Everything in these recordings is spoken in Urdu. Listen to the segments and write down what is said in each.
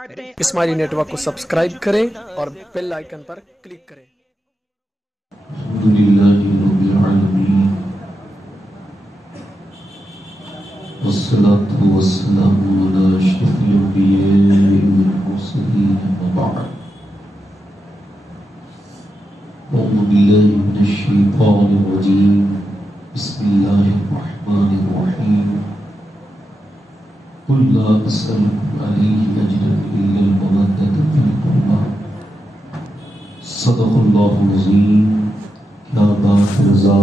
اسماعیلی نیٹ ورک کو سبسکرائب کریں اور بیل آئیکن پر کلک کریں۔ الحمدللہ رب العالمین والصلاة والسلام علی اشرف الانبیاء والمرسلین وبعد اعوذ باللہ من الشیطان الرجیم بسم اللہ الرحمن الرحیم قل لا اسألكم علیہ اجرا الا المودة فی القربى صدق اللہ العظیم۔ کیا بات رضا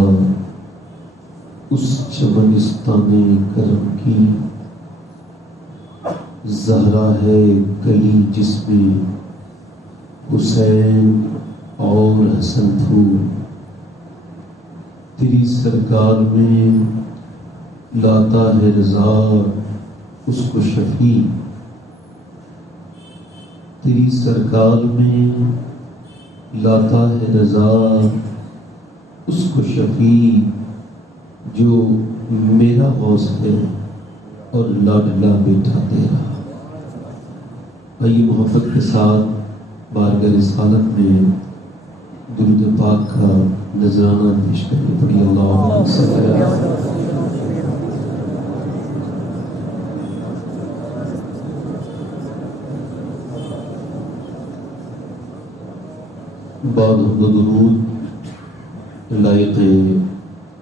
اس چمنستان کرم کی، زہرا ہے گلی جس میں حسین اور حسن تھو، تیری سرکار میں لاتا ہے رضا اس کو شفیع، تیری سرکار میں لاتا ہے رضا اس کو شفیع، جو میرا غوث ہے اور لاڈلا بیٹا تیرا۔ آئیے محبت کے ساتھ بارگاہ رسالت میں درود پاک کا نذرانہ پیش کریں۔ پڑھیے اللہم صلی اللہ علیہ وسلم۔ بعد حمد و درود لائق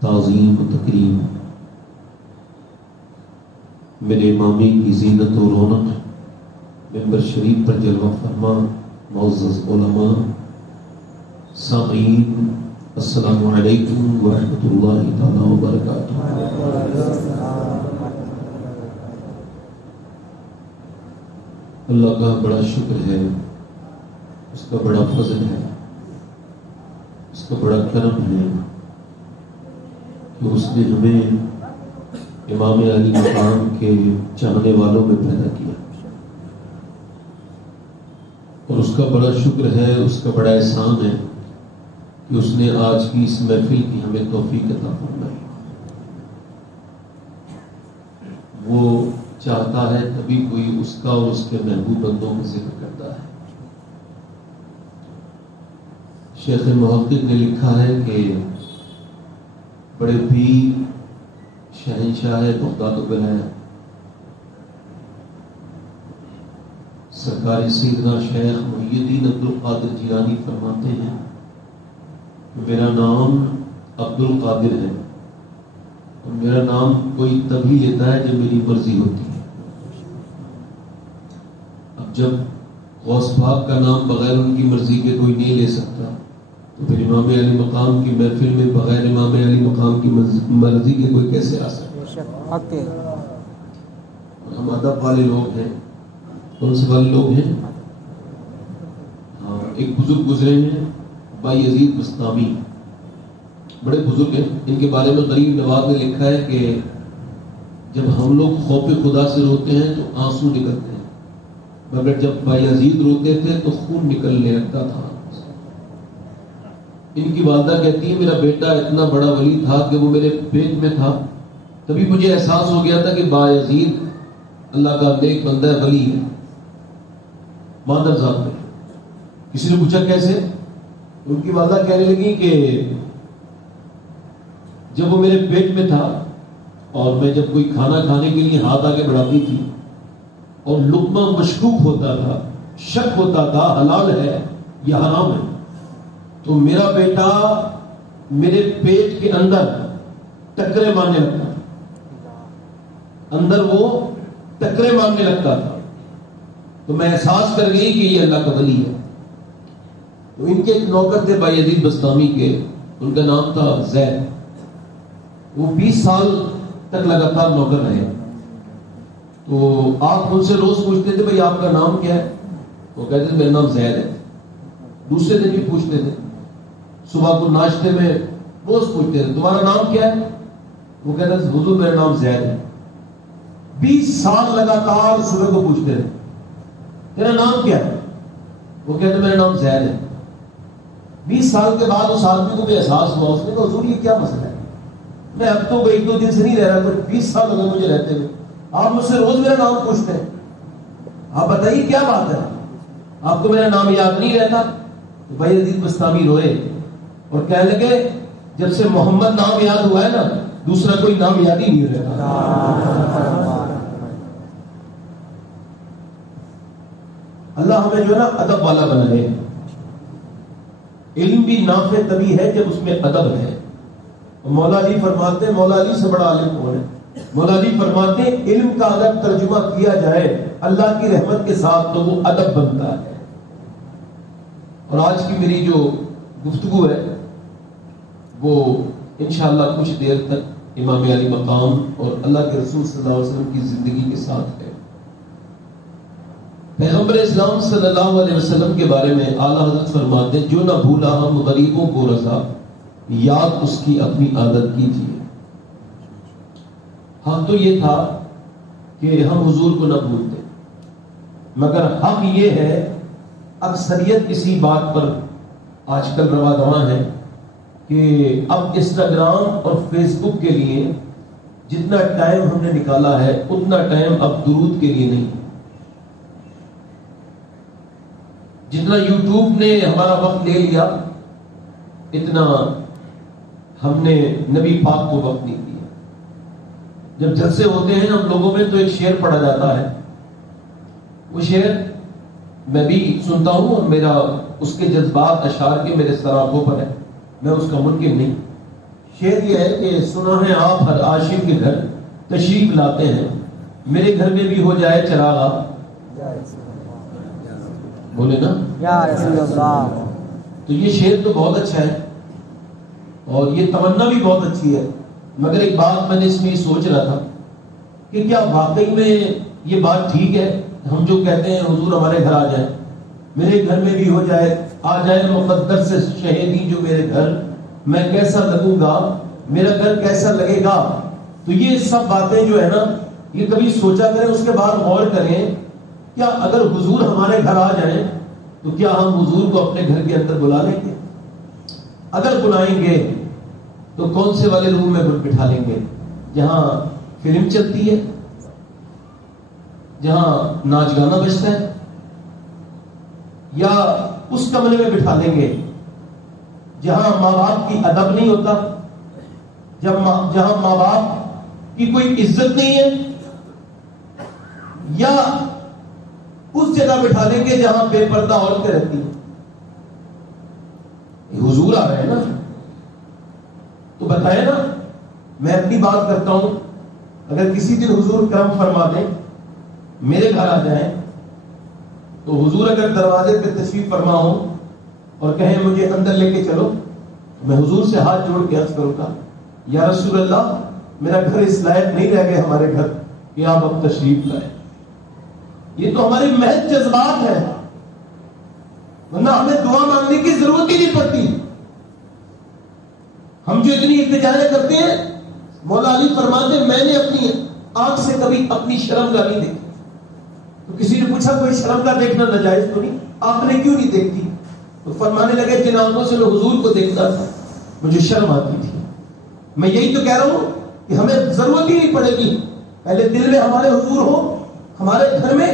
تعظیم و تکریم میرے امامی کی زینت و رونق، ممبر شریف پر جلوہ فرما معزز علماء، سامعین، السلام علیکم ورحمۃ اللہ تعالی وبرکاتہ۔ اللہ کا بڑا شکر ہے، اس کا بڑا فضل ہے، اس کا بڑا کرم ہے کہ اس نے ہمیں امام علی مقام کے چاہنے والوں میں پیدا کیا، اور اس کا بڑا شکر ہے، اس کا بڑا احسان ہے کہ اس نے آج کی اس محفل کی ہمیں توفیق عطا فرمائی۔ وہ چاہتا ہے تبھی کوئی اس کا اور اس کے محبوب بندوں کا ذکر کرتا ہے۔ شیخ محقق نے لکھا ہے کہ بڑے پیر شہنشاہ بغداد و ولایت سرکار سیدنا شیخ محی الدین عبدالقادر جیلانی فرماتے ہیں، میرا نام عبدالقادر ہے، اور میرا نام کوئی تبھی لیتا ہے جب میری مرضی ہوتی ہے۔ اب جب غوث پاک کا نام بغیر ان کی مرضی کے کوئی نہیں لے سکتا، تو پھر امام علی مقام کی محفل میں بغیر امام علی مقام کی مرضی کے کوئی کیسے آ سکتا؟ ہم ادب والے لوگ ہیں۔ کون سے والے لوگ ہیں؟ ہاں، ایک بزرگ گزرے ہیں بایزید بستامی، بڑے بزرگ ہیں، ان کے بارے میں غریب نواز نے لکھا ہے کہ جب ہم لوگ خوف خدا سے روتے ہیں تو آنسو نکلتے ہیں، مگر جب بایزید روتے تھے تو خون نکلنے لگتا تھا۔ ان کی والدہ کہتی ہے میرا بیٹا اتنا بڑا ولی تھا کہ وہ میرے پیٹ میں تھا، تبھی مجھے احساس ہو گیا تھا کہ بایزید اللہ کا نیک بندہ ولی ہے۔ مادر ذات میں کسی نے پوچھا کیسے؟ ان کی والدہ کہنے لگی کہ جب وہ میرے پیٹ میں تھا اور میں جب کوئی کھانا کھانے کے لیے ہاتھ آگے بڑھاتی تھی اور لقمہ مشکوک ہوتا تھا، شک ہوتا تھا حلال ہے یا حرام ہے، تو میرا بیٹا میرے پیٹ کے اندر ٹکرے مارنے لگتا، اندر وہ ٹکرے مارنے لگتا تھا، تو میں احساس کر گئی کہ یہ اللہ کا ولی ہے۔ تو ان کے ایک نوکر تھے بایزید بستامی کے، ان کا نام تھا زید، وہ 20 سال تک لگاتار نوکر رہے۔ تو آپ ان سے روز پوچھتے تھے بھائی آپ کا نام کیا ہے؟ وہ کہتے تھے میرا نام زید ہے۔ دوسرے دن بھی پوچھتے تھے، صبح کو ناشتے میں روز پوچھتے تھے تمہارا نام کیا ہے؟ وہ کہتے تھے حضور میرا نام زید ہے۔ 20 سال لگاتار صبح کو پوچھتے تھے تیرا نام کیا ہے؟ وہ کہتے میرا نام زید ہے۔ 20 سال کے بعد اس آدمی کو بھی احساس ہوا، اس نے کہا حضور یہ کیا مسئلہ ہے، میں اب تو 1-2 دن سے نہیں رہ رہا، پر 20 سال ہو گئے مجھے رہتے ہوئے، آپ مجھ سے روز میرا نام پوچھتے ہیں۔ آپ بتائیے کیا بات ہے، آپ کو میرا نام یاد نہیں رہتا؟ تو بھائی عزیز بستامی روئے اور کہنے لگے جب سے محمد نام یاد ہوا ہے نا دوسرا کوئی نام یاد ہی نہیں رہتا۔ اللہ ہمیں جو ہے نا ادب والا بنائے۔ علم بھی نافع تبھی ہے جب اس میں ادب ہے۔ مولا علی فرماتے ہیں، مولا علی سے بڑا عالم کون ہے؟ مولا علی فرماتے ہیں علم کا اگر ترجمہ کیا جائے اللہ کی رحمت کے ساتھ تو وہ ادب بنتا ہے۔ اور آج کی میری جو گفتگو ہے وہ انشاءاللہ کچھ دیر تک امام علی مقام اور اللہ کے رسول صلی اللہ علیہ وسلم کی زندگی کے ساتھ ہے۔ پیغمبر اسلام صلی اللہ علیہ وسلم کے بارے میں اعلیٰ حضرت فرماتے ہیں جو نہ بھولا ہم غریبوں کو رضا یاد اس کی اپنی عادت کیجیے۔ ہاں تو یہ تھا کہ ہم حضور کو نہ بھولتے، مگر حق یہ ہے اکثریت اسی بات پر آج کل روا دواں ہے کہ اب انسٹاگرام اور فیس بک کے لیے جتنا ٹائم ہم نے نکالا ہے اتنا ٹائم اب درود کے لیے نہیں، جتنا یوٹیوب نے ہمارا وقت لے لیا اتنا ہم نے نبی پاک کو وقت نہیں دیا۔ جب جلسے ہوتے ہیں ہم لوگوں میں تو ایک شعر پڑھا جاتا ہے، وہ شعر میں بھی سنتا ہوں اور میرا اس کے جذبات اشعار کے میرے سراغوں پر ہے، میں اس کا منکر نہیں۔ شعر یہ ہے کہ سنا ہے آپ ہر عاشق کے گھر تشریف لاتے ہیں، میرے گھر میں بھی ہو جائے چراغا، بولے نا یا رسول اللہ۔ تو یہ شعر تو بہت اچھا ہے اور یہ تمنا بھی بہت اچھی ہے، مگر ایک بات میں نے اس میں یہ سوچ رہا تھا کہ کیا واقعی میں یہ بات ٹھیک ہے؟ ہم جو کہتے ہیں حضور ہمارے گھر آ جائیں، میرے گھر میں بھی ہو جائے، آ جائے مقدر سے شہیدی جو میرے گھر، میں کیسا لگوں گا، میرا گھر کیسا لگے گا؟ تو یہ سب باتیں جو ہے نا یہ کبھی سوچا کریں، اس کے بعد غور کریں کیا اگر حضور ہمارے گھر آ جائیں تو کیا ہم حضور کو اپنے گھر کے اندر بلا لیں گے؟ اگر بلائیں گے تو کون سے والے روم میں بٹھا لیں گے؟ جہاں فلم چلتی ہے، جہاں ناچ گانا بجتا ہے، یا اس کمرے میں بٹھا لیں گے جہاں ماں باپ کی ادب نہیں ہوتا، جہاں ماں باپ کی کوئی عزت نہیں ہے، یا اس جگہ بٹھا لیں گے جہاں بے پردہ عورتیں رہتی ہیں؟ حضور آ رہے ہیں نا، تو بتائیں نا، میں اپنی بات کرتا ہوں، اگر کسی دن حضور کرم فرما دیں میرے گھر آ جائیں تو حضور اگر دروازے پہ تشریف فرما ہو اور کہیں مجھے اندر لے کے چلو، میں حضور سے ہاتھ جوڑ کے عرض کروں گا یا رسول اللہ میرا گھر اس لائق نہیں رہ گئے ہمارے گھر کہ آپ اب تشریف لائیں۔ یہ تو ہمارے محض جذبات ہیں، ورنہ ہمیں دعا مانگنے کی ضرورت ہی نہیں پڑتی۔ ہم جو اتنی التجائیں کرتے ہیں، مولا علی فرماتے ہیں میں نے اپنی آنکھ سے کبھی اپنی شرمگاہ نہیں دیکھی۔ تو کسی نے پوچھا کوئی شرمگاہ دیکھنا ناجائز تو نہیں؟ آپ نے کیوں نہیں دیکھتی؟ تو فرمانے لگے جن آنکھوں سے میں حضور کو دیکھتا تھا مجھے شرم آتی تھی۔ میں یہی تو کہہ رہا ہوں کہ ہمیں ضرورت ہی نہیں پڑے گی، پہلے دل میں ہمارے حضور ہو، ہمارے گھر میں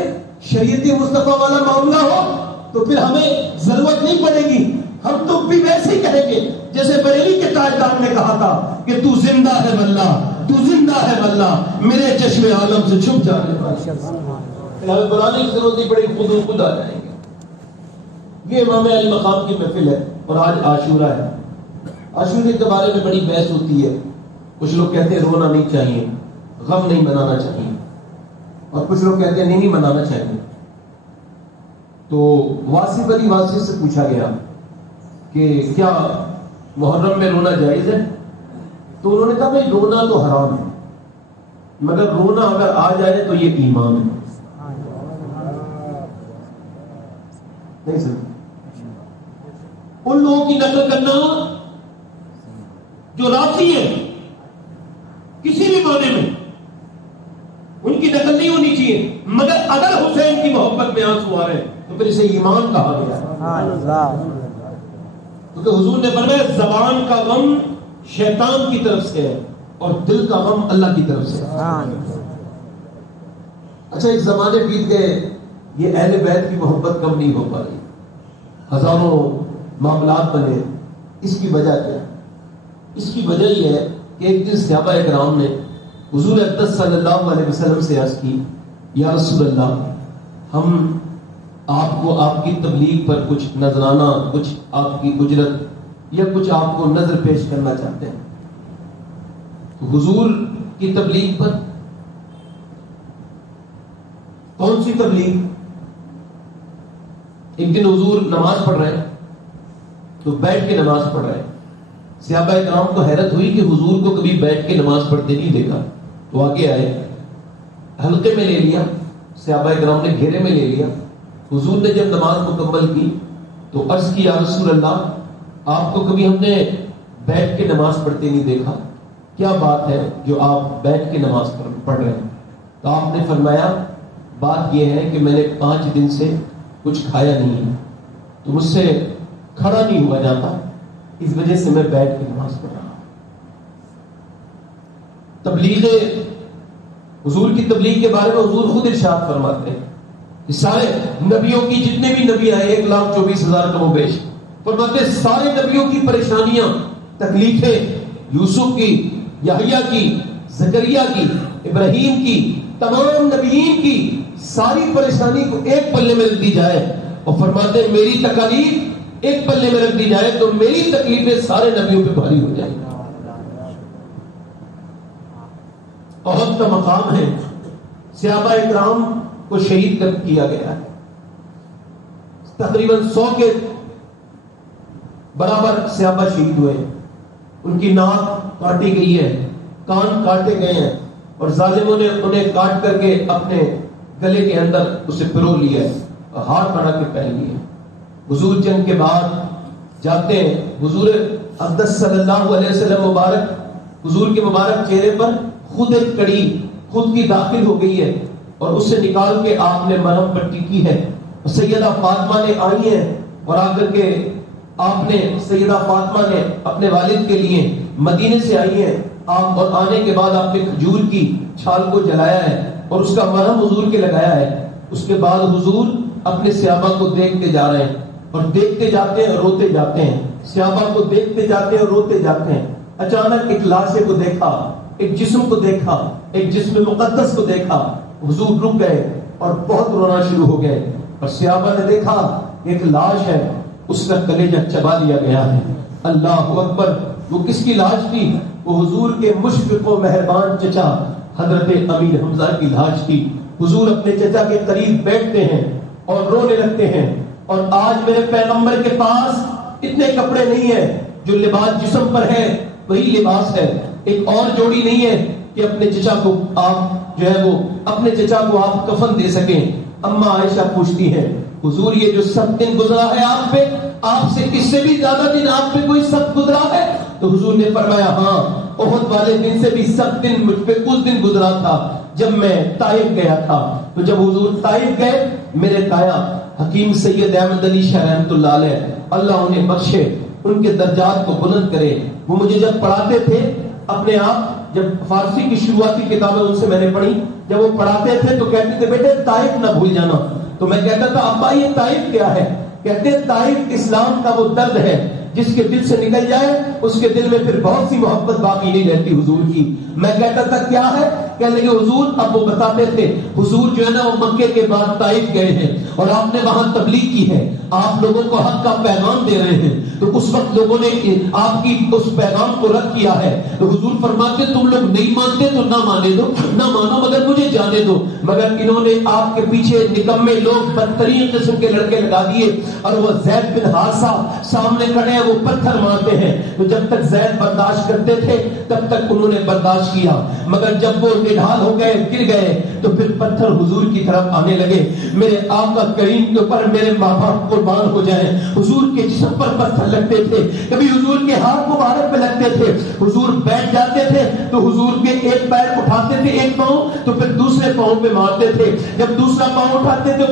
شریعت مصطفیٰ والا معاملہ ہو، تو پھر ہمیں ضرورت نہیں پڑے گی۔ ہم تو بھی ویسے ہی کہیں گے جیسے بریلی کے تاجدار نے کہا تھا کہ تو زندہ ہے واللہ، تو زندہ ہے واللہ، میرے چشم عالم سے چھپ جانے والا۔ بلانے کی ضرورت نہیں پڑے گی، خود آ جائیں گے۔ یہ امام علی مقام کی محفل ہے اور آج عاشورہ ہے۔ عاشورے کے بارے میں بڑی بحث ہوتی ہے، کچھ لوگ کہتے ہیں رونا نہیں چاہیے، غم نہیں منانا چاہیے، اور کچھ لوگ کہتے ہیں نہیں منانا چاہیے۔ تو واصف علی واصف سے پوچھا گیا کہ کیا محرم میں رونا جائز ہے؟ تو انہوں نے کہا بھائی رونا تو حرام ہے، مگر رونا اگر آ جائے تو یہ ایمان ہے۔ نہیں سر، ان لوگوں کی نقل کرنا جو راضی ہے کسی بھی معنی میں، ان کی نقل نہیں ہونی چاہیے، مگر اگر حسین کی محبت میں آنسو آ رہے ہیں تو پھر اسے ایمان کہا گیا، کیونکہ حضور نے فرمایا زبان کا غم شیطان کی طرف سے ہے اور دل کا غم اللہ کی طرف سے ہے۔ اچھا ایک زمانے بیت گئے یہ اہل بیت کی محبت کم نہیں ہو پا رہی، ہزاروں معاملات بنے. اس کی وجہ کیا ہے؟ اس کی وجہ یہ ہے کہ ایک دن صحابہ کرام نے حضور اقدس صلی اللہ علیہ وسلم سے عرض کی، یا رسول اللہ، ہم آپ کو آپ کی تبلیغ پر کچھ نذرانہ، کچھ آپ کی اجرت یا کچھ آپ کو نظر پیش کرنا چاہتے ہیں. تو حضور کی تبلیغ پر کون سی تبلیغ؟ ایک دن حضور نماز پڑھ رہے ہیں تو بیٹھ کے نماز پڑھ رہے ہیں. صحابہ کرام کو حیرت ہوئی کہ حضور کو کبھی بیٹھ کے نماز پڑھتے نہیں دیکھا. تو آگے آئے، حلقے میں لے لیا، صحابہ کرام نے گھیرے میں لے لیا. حضور نے جب نماز مکمل کی تو عرض کی، یا رسول اللہ، آپ کو کبھی ہم نے بیٹھ کے نماز پڑھتے نہیں دیکھا، کیا بات ہے جو آپ بیٹھ کے نماز پڑھ رہے ہیں؟ تو آپ نے فرمایا، بات یہ ہے کہ میں نے 5 دن سے کچھ کھایا نہیں ہے، تو مجھ سے کھڑا نہیں ہوا جاتا، اس وجہ سے میں بیٹھ کے نماز پڑھ رہا ہوں. تبلیغ، حضور کی تبلیغ کے بارے میں حضور خود ارشاد فرماتے ہیں کہ سارے نبیوں کی، جتنے بھی نبی آئے 1,24,000 کم و بیش، فرماتے ہیں سارے نبیوں کی پریشانیاں، تکلیفیں، یوسف کی، یحییٰ کی، زکریا کی، ابراہیم کی، تمام نبیین کی ساری پریشانی کو ایک پلے میں رکھ دی جائے اور فرماتے ہیں میری تکالیف ایک پلے میں رکھ دی جائے تو میری تکلیفیں سارے نبیوں پہ بھاری ہو جائیں. احد کا مقام ہے، صحابہ اکرام کو شہید کر کیا گیا ہے. تقریباً 100 کے برابر صحابہ شہید ہوئے. ان کی ناک کاٹی گئی ہے، کان کاٹے گئے ہیں، اور ظالموں نے انہیں کاٹ کر کے اپنے گلے کے اندر اسے پرو لیا ہے اور ہار بنا کے پہن لیے. حضور جنگ کے بعد جاتے ہیں، حضور اقدس صلی اللہ علیہ وسلم مبارک، حضور کے مبارک چہرے پر خود ایک کڑی خود کی داخل ہو گئی ہے اور اسے نکال کے آپ نے مرہم پٹی کی ہے. سیدہ فاطمہ نے آئی ہیں اور آ کر کے آپ نے، سیدہ فاطمہ نے اپنے والد کے لیے مدینے سے آئی ہیں آپ، اور آنے کے بعد آپ نے کھجور کی چھال کو جلایا ہے اور اس کا مرہم حضور کے لگایا ہے. اس کے بعد حضور اپنے صحابہ کو دیکھتے جا رہے ہیں اور دیکھتے جاتے ہیں اور روتے جاتے ہیں. صحابہ کو دیکھتے جاتے ہیں اور روتے جاتے ہیں. اچانک ایک لاش کو دیکھا، ایک جسم کو دیکھا، ایک جسم مقدس کو دیکھا. حضور رک گئے اور بہت رونا شروع ہو گئے. اور صحابہ نے دیکھا ایک لاش ہے، اس کا کلیجہ چبا لیا گیا ہے. اللہ اکبر! وہ کس کی لاش تھی؟ وہ حضور کے مشفق و مہربان چچا حضرت امیر حمزہ کی لاش تھی. حضور اپنے چچا کے قریب بیٹھتے ہیں اور رونے لگتے ہیں. اور آج میرے پیغمبر کے پاس اتنے کپڑے نہیں ہیں، جو لباس جسم پر ہے وہی لباس ہے. ایک اور جوڑی نہیں ہے کہ اپنے چچا کو آپ جو ہے وہ اپنے چچا کو آپ کفن دے سکیں. اما عائشہ پوچھتی ہیں، حضور یہ جو 7 دن گزرا ہے آپ پہ، آپ سے اس سے بھی زیادہ دن آپ پہ کوئی سخت گزرا ہے؟ تو حضور نے فرمایا، ہاں، احد والے دن سے بھی 7 دن مجھ پہ اس دن گزرا تھا جب میں طائف گیا تھا. تو جب حضور طائف گئے، میرے تایا حکیم سید احمد علی شاہ رحمۃ اللہ علیہ، اللہ انہیں بخشے، ان کے درجات کو بلند کرے، وہ مجھے جب پڑھاتے تھے اپنے آپ، جب فارسی کی شروعاتی کتابیں ان سے میں نے پڑھی، جب وہ پڑھاتے تھے تو کہتے تھے بیٹے طائف نہ بھول جانا. تو میں کہتا تھا ابا یہ طائف کیا ہے؟ کہتے ہیں طائف اسلام کا وہ درد ہے جس کے دل سے نکل جائے اس کے دل میں پھر بہت سی محبت باقی نہیں رہتی حضور کی. میں کہتا تھا کیا ہے؟ کہنے لگے حضور، اب وہ بتاتے تھے حضور جو ہے نا وہ مکے کے بعد طائف گئے ہیں اور آپ نے وہاں تبلیغ کی ہے، آپ لوگوں کو حق کا پیغام دے رہے ہیں. تو اس وقت لوگوں نے آپ کی اس پیغام کو رد کیا ہے. تو حضور فرماتے تم لوگ نہیں مانتے تو نہ مانے دو، نہ مانو مگر مجھے جانے دو. مگر انہوں نے آپ کے پیچھے نکمے لوگ بدترین قسم کے لڑکے لگا دیے اور وہ زید بن حارثہ سامنے کھڑے ہیں، وہ پتھر مارتے ہیں. تو جب تک زید برداشت کرتے تھے تب تک انہوں نے برداشت کیا، مگر جب وہ نڈھال ہو گئے، گر گئے، تو پھر پتھر حضور کی طرف آنے لگے. میرے آقا کریم کے اوپر میرے ماں باپ قربان ہو جائیں، حضور کے جسم پر پتھر لگتے تھے، کبھی حضور کے ہاتھ مبارک پہ لگتے تھے. حضور بیٹھ جاتے تھے تو حضور کے ایک پیر اٹھاتے تھے، ایک پاؤں، تو پھر دوسرے پاؤں پہ مارتے تھے. جب دوسرا پاؤں اٹھاتے تھے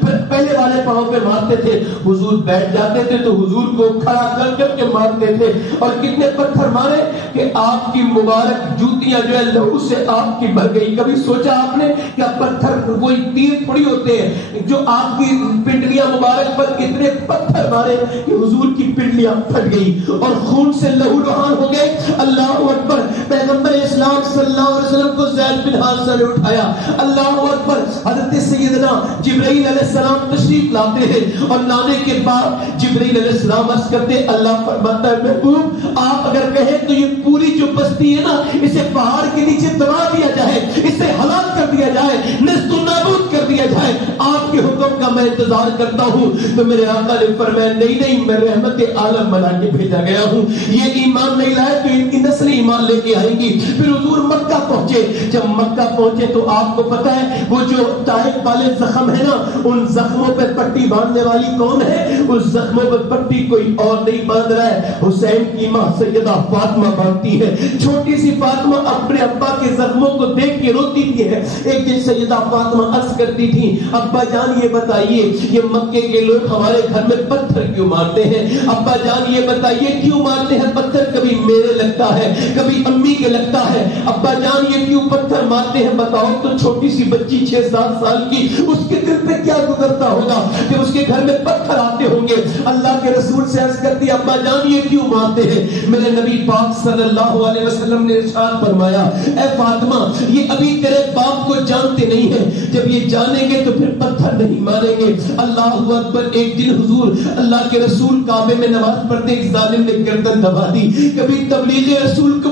پھر پہلے والے پاؤں پہ مارتے تھے. حضور بیٹھ جاتے تھے تو حضور کو کھڑا کر کے مارتے تھے. اور کتنے پتھر مارے کہ آپ کی مبارک جوتیاں جو ہے لہو سے آگ کی بھر گئی. کبھی سوچا آپ نے کہ پتھر کوئی تیر تھوڑی ہوتے ہیں جو آگ کی پنڈلیاں مبارک پر اتنے پتھر مارے کہ حضور کی پنڈلیاں پھٹ گئی اور خون سے لہو لہان ہو گئے. اللہ اکبر. پیغمبر اسلام صلی اللہ علیہ وسلم کو زید بن حارثہ نے اٹھایا. اللہ اکبر. حضرت سیدنا جبرائیل علیہ السلام تشریف لاتے ہیں اور لانے کے بعد جبرائیل علیہ السلام عرض کرتے اللہ فرماتا ہے محبوب آپ اگر کہیں تو یہ پوری جو بستی ہے نا اسے پہاڑ کے نیچے دبا دیا جائے, اسے ہلاک کر دیا جائے, نیست و نابود کر دیا جائے, آپ کے حکم کا میں انتظار کرتا ہوں. تو میرے آقا نے فرمایا نہیں میں رحمت عالم بنا کے بھیجا گیا ہوں. یہ ایمان نہیں لائے تو ان کی نسل ایمان لے کے آئیں گی. پھر حضور مکہ پہنچے. جب مکہ پہنچے تو آپ کو پتا ہے وہ جو طائف والے زخم ہے نا ان زخموں پہ پٹی باندھنے والی کون ہے؟ اس زخموں پہ پٹی کوئی اور نہیں باندھ رہا ہے, حسین کی ماں سیدہ فاطمہ باندھتی ہے. چھوٹی سی فاطمہ اپنے ابا کے زخموں کو دیکھ کے روتی تھی. ایک دن سیدہ فاطمہ عرض کرتی تھی ابا جان یہ بتائیے یہ مکے کے لوگ ہمارے گھر میں پتھر کیوں مارتے ہیں؟ ابا جان یہ بتائیے کیوں مارتے ہیں پتھر؟ کبھی میرے لگتا ہے کبھی امی کے لگتا ہے. ابا جان یہ کیوں پتھر مارتے ہیں بتاؤ؟ تو چھوٹی سی بچی 6-7 سال کی اس کے دل پہ کیا گزرتا ہوگا کہ اس کے گھر میں پتھر آتے ہوں گے. اللہ کے رسول سے عرض کرتی ابا جان یہ کیوں مارتے ہیں؟ میرے نبی پاک صلی اللہ علیہ وسلم نے ارشاد فرمایا اے فاطمہ یہ ابھی تیرے باپ کو جانتے نہیں ہیں, جب یہ جانیں گے تو پھر پتھر نہیں ماریں گے. اللہ اکبر. ایک دن حضور اللہ کے رسول کعبے میں نماز پڑھتے ایک ظالم نے گردن دبا دی. کبھی تبلیغ رسول کو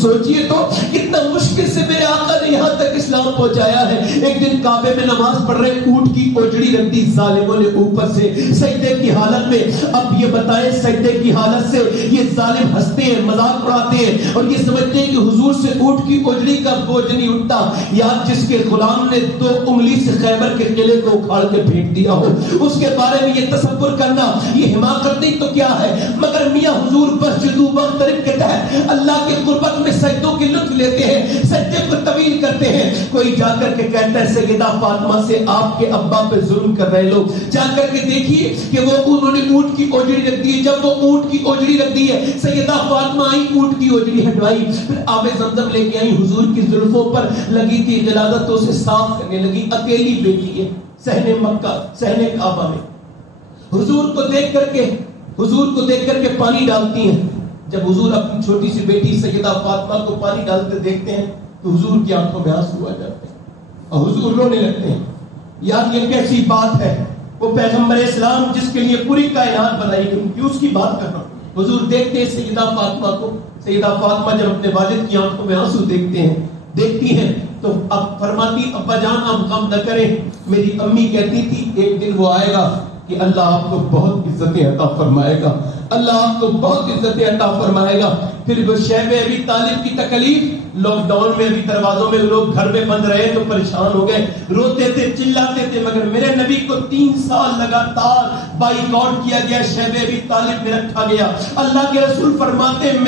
سوچئے تو کتنا مشکل سے میرے آقا نے یہاں تک اسلام پہنچایا ہے. ایک دن کعبے میں نماز پڑھ رہے اونٹ کی اوجڑی رکھ دی ظالموں نے اوپر سے سجدے کی حالت میں. اب یہ بتائیں سجدے کی حالت سے یہ ظالم ہنستے ہیں مذاق اڑاتے ہیں اور یہ سمجھتے ہیں کہ حضور سے اونٹ کی اوجڑی کا بوجھ نہیں اٹھتا. یا جس کے غلام نے 2 انگلی سے خیبر کے قلعے کو اکھاڑ کے پھینک دیا ہو اس کے بارے میں یہ تصور کرنا یہ حماقت نہیں تو کیا ہے. مگر میاں حضور بسجدوا واقترب کے تحت اللہ کی قربت میں سجدوں کے لطف لیتے ہیں, سجدے کو طویل کرتے ہیں. کوئی جا کر کے کہتا ہے سیدہ فاطمہ سے آپ کے ابا پہ ظلم کر رہے لوگ, جا کر کے دیکھیے کہ وہ انہوں نے اونٹ کی اوجڑی رکھ دی ہے. جب وہ اونٹ کی اوجڑی رکھ دی ہے سیدہ فاطمہ آئی اونٹ کی اوجڑی ہٹوائی پھر آب زمزم لے کے آئی حضور کی زلفوں پر لگی تھی غلاظت تو اسے صاف کرنے لگی. اکیلی بیٹی ہے صحن مکہ صحن کعبہ میں حضور کو دیکھ کر کے پانی ڈالتی ہیں. جب حضور اپنی چھوٹی سی بیٹی سیدہ فاطمہ کو پانی ڈالتے دیکھتے ہیں تو حضور کی آنکھوں میں آنسو آ جاتے ہیں اور حضور رونے لگتے ہیں. یار یہ کیسی بات ہے, وہ پیغمبر اسلام جس کے لیے پوری کائنات بنائی گئی کیوں اس کی بات کر رہا ہوں. حضور دیکھتے ہیں سیدہ فاطمہ کو. سیدہ فاطمہ جب اپنے والد کی آنکھوں میں آنسو دیکھتی ہیں تو اب فرماتی ابا جان آپ غم نہ کریں, میری امی کہتی تھی ایک دن وہ آئے گا کہ اللہ آپ کو بہت عزتیں عطا فرمائے گا, اللہ آپ کو بہت عزتیں عطا فرمائے گا. پھر وہ شیب ابی طالب کی تکلیف, لاک ڈاؤن میں ابھی دروازوں میں لوگ گھر میں بند رہے تو پریشان ہو گئے, روتے تھے چلاتے تھے, مگر میرے نبی کو 3 سال لگاتار بائیکاٹ کیا گیا, شیب ابی طالب میں رکھا گیا. اللہ کے رسول فرماتے ہیں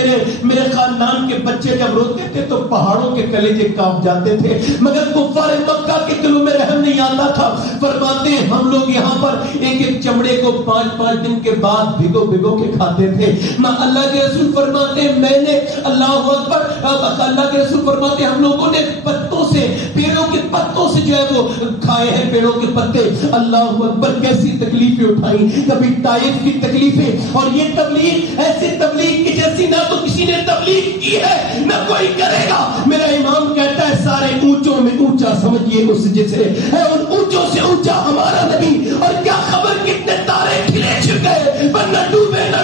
میرے خاندان کے بچے جب روتے تھے تو پہاڑوں کے کلیجے کانپ جاتے تھے, مگر کفار مکہ کے دلوں میں رحم نہیں آتا تھا. فرماتے ہیں ہم لوگ یہاں پر ایک چمڑے کو 5 دن کے بعد بھگو کے کھاتے تھے. اللہ کے رسول فرماتے ہیں میں نے اللہ اکبر, اللہ کے رسول فرماتے ہیں ہم لوگوں نے پتوں سے پیڑوں کے پتوں سے جو ہے وہ کھائے ہیں پیڑوں کے پتے. اللہ اکبر کیسی تکلیفیں اٹھائیں, کبھی طائف کی تکلیفیں, اور یہ تبلیغ ایسی تبلیغ کی جیسی نہ تو کسی نے تبلیغ کی ہے نہ کوئی کرے گا. میرا امام کہتا ہے سارے اونچوں میں اونچا سمجھیے اس جسے ہے ان اونچوں سے اونچا ہمارا نبی, اور کیا خبر کتنے تارے کھلے چکے پر نہ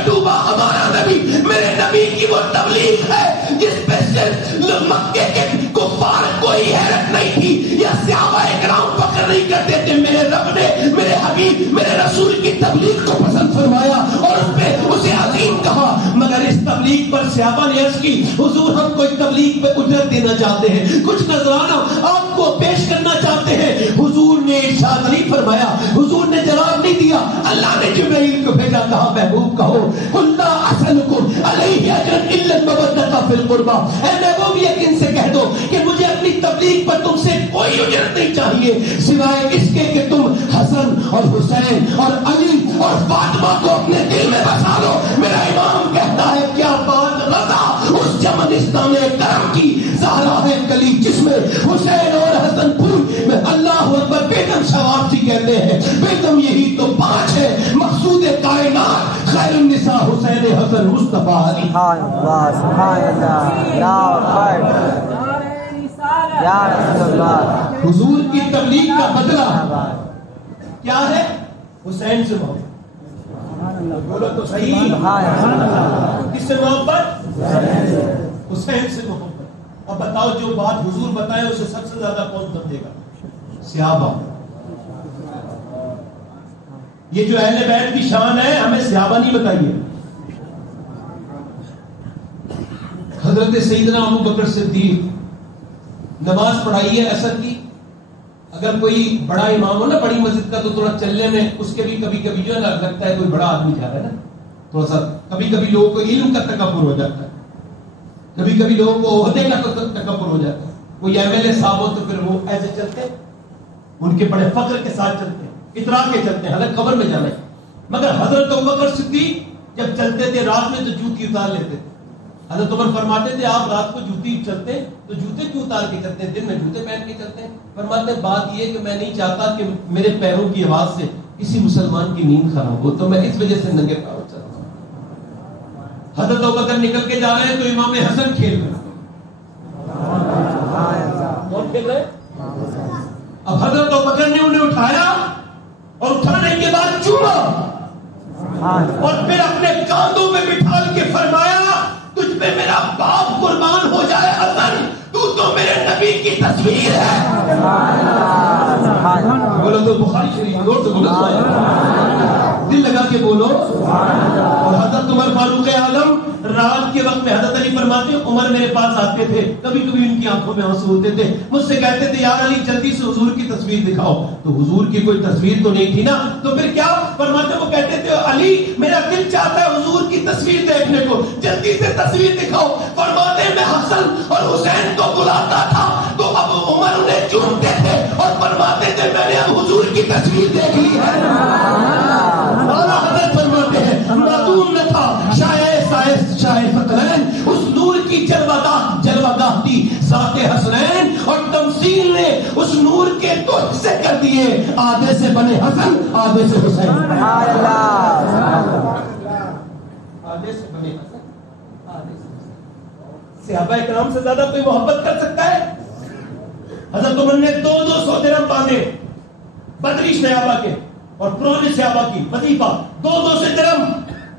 ڈوبا ہمارا نبی. میرے نبی کی وہ تبلیغ ہے جس پہ صرف مکے کے کفار کوئی حیرت نہیں تھی یا صحابہ کرام فخر نہیں کرتے تھے. میرے رب نے میرے حبیب میرے رسول کی تبلیغ کو پسند فرمایا اور اس پہ اسے عظیم کہا. مگر اس تبلیغ پر صحابہ نے عرض کی حضور ہم کوئی تبلیغ پہ اجرت دینا چاہتے ہیں, کچھ نذرانہ آپ کو پیش کرنا چاہتے ہیں. حضور نے ارشاد نہیں فرمایا, حضور نے جواب نہیں دیا. اللہ نے جبرائیل کو بھیجا, کہا محبوب کہو قل لا اسألکم علیہ اجرا الا المودۃ فی القربى, اے محبوب یقین سے کہہ دو کہ مجھے اپنی تبلیغ پر تم سے کوئی اجرت نہیں چاہیے سوائے اس کے کہ تم حسن اور حسین اور علی اور فاطمہ کو اپنے دل میں بسا لو. میرا امام کہتا ہے کیا بات رضا اس جمع دامن کرم کی زہرا ہے کلی جس میں حسین اور حسن پھول میں اللہ اکبر بیگم شوافی کہتے ہیں بیگم یہی تو پانچ ہے مقصود کائنات خیر النساء حسین حسن مصطفیٰ علی سبحان اللہ یا اکبر یا رسول اللہ. حضور کی تبلیغ کا بدلہ کیا ہے؟ حسین سے محبت. بولو تو صحیح. کس سے محبت؟ حسین سے محبت. اب بتاؤ جو بات حضور بتائے اسے سب سے زیادہ کون سمجھے گا؟ صحابہ. یہ جو اہل بیت کی شان ہے ہمیں صحابہ نہیں بتائیے. حضرت سیدنا ابو بکر صدیق نماز پڑھائی ہے عصر کی. اگر کوئی بڑا امام ہو نا بڑی مسجد کا تو تھوڑا چلنے میں اس کے بھی کبھی کبھی جو ہے نا لگتا ہے کوئی بڑا آدمی جا رہا ہے نا, تھوڑا سا کبھی کبھی لوگوں کو علم کا تکبر ہو جاتا ہے, کبھی کبھی لوگوں کو عہدے کا تکبر ہو جاتا ہے. کوئی ایم ایل اے صاحب ہو تو پھر وہ ایسے چلتے ہیں, ان کے بڑے فخر کے ساتھ چلتے ہیں, اترا کے چلتے ہیں, حالانکہ قبر میں جانا ہے. مگر حضرت ابوبکر صدیق جب چلتے تھے رات میں تو جوتی اتار لیتے تھے. حضرت عمر فرماتے تھے آپ رات کو جوتی چلتے تو جوتے کیوں اتار کے چلتے ہیں, دن میں جوتے پہن کے چلتے ہیں؟ فرماتے ہیں بات یہ کہ میں نہیں چاہتا کہ میرے پیروں کی آواز سے کسی مسلمان کی نیند خراب ہو, تو میں اس وجہ سے ننگے پاؤں چلتا ہوں. حضرت ابوبکر نکل کے جا رہے ہیں تو امام حسن کھیل رہے ہیں. کون کھیل رہے ہیں؟ اب حضرت ابوبکر نے انہیں اٹھایا اور اٹھانے کے بعد چوما اور پھر اپنے کاندھوں میں بٹھا کے فرمایا تجھ پہ میرا باپ قربان ہو جائے حسن, تو میرے نبی کی تصویر ہے. بولو تو بخاری شریف زور سے بولو دل لگا کے بولو. اور حضرت عمر فاروق اعظم رات کے وقت میں حضرت علی فرماتے ہیں عمر میرے پاس آتے تھے, کبھی کبھی ان کی آنکھوں میں آنسو ہوتے تھے, مجھ سے کہتے تھے یار علی جلدی سے حضور کی تصویر دکھاؤ. تو حضور کی کوئی تصویر تو نہیں تھی نا, تو پھر کیا فرماتے وہ کہتے تھے علی میرا دل چاہتا ہے حضور کی تصویر دیکھنے کو, جلدی سے تصویر دکھاؤ. فرماتے میں حسن اور حسین کو بلاتا تھا تو اب عمر انہیں چومتے تھے اور فرماتے تھے میں نے اب حضور کی تصویر دیکھ لی ہے. حضرت فرماتے ہیں معدوم نہ تھا شاہ ثقلین, اس نور کی جلوہ گاہ تھی ذات حسنین, اور تمثیل نے اس نور کے دو حصے کر دیے, آدھے سے بنے حسن آدھے سے حسین. آدھے سے بنے حسن آدھے سے حسین. صحابہ کرام سے زیادہ کوئی محبت کر سکتا ہے؟ حضرت عمر نے 200 درہم باندھے بدری صحابہ کے اور پرانے صحابہ کی وظیفہ 200 درہم,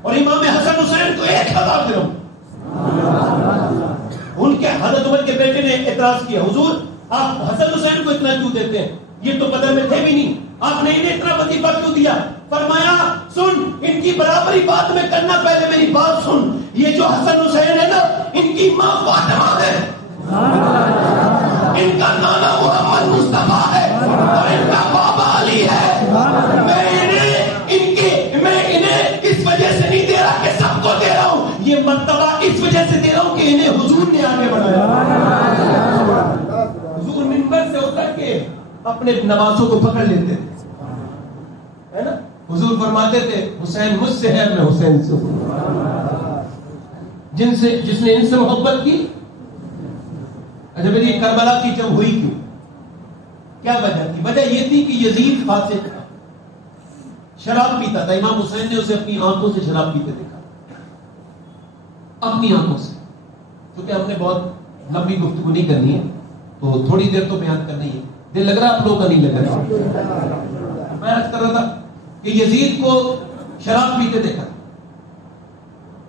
اور امام حسن حسین کو 1000 درہم. ان کے حضرت عمر کے بیٹے نے اعتراض کیا حضور آپ حسن حسین کو اتنا کیوں دیتے ہیں, یہ تو بدر میں تھے بھی نہیں, آپ نے انہیں اتنا وظیفہ کیوں دیا؟ فرمایا سن ان کی برابری بات میں کرنا, پہلے میری بات سن. یہ جو حسن حسین ہے نا ان کی ماں فاطمہ ہے, ان کا نانا محمد مصطفیٰ ہے اور ان کا بابا علی ہے. میں انہیں اس وجہ سے نہیں دے رہا کہ سب کو دے رہا ہوں, یہ مرتبہ اس وجہ سے دے رہا ہوں کہ انہیں حضور نے آگے بڑھایا. حضور منبر سے اتر کے اپنے نوازوں کو پکڑ لیتے تھے, ہے نا. حضور فرماتے تھے حسین مجھ سے ہے میں حسین سے ہوں. جس نے ان سے محبت کی. اچھا میری کربلا کی جنگ ہوئی کیوں, کیا وجہ تھی؟ وجہ یہ تھی کہ یزید فاسق تھا, شراب پیتا تھا. امام حسین نے اسے اپنی آنکھوں سے شراب پیتے دیکھا, اپنی آنکھوں سے. کیونکہ ہم نے بہت لمبی گفتگو نہیں کرنی ہے تو تھوڑی دیر تو بیان کرنی ہے. دل لگ رہا آپ لوگوں کا نہیں لگ رہا؟ میں عرض کر رہا تھا کہ یزید کو شراب پیتے دیکھا.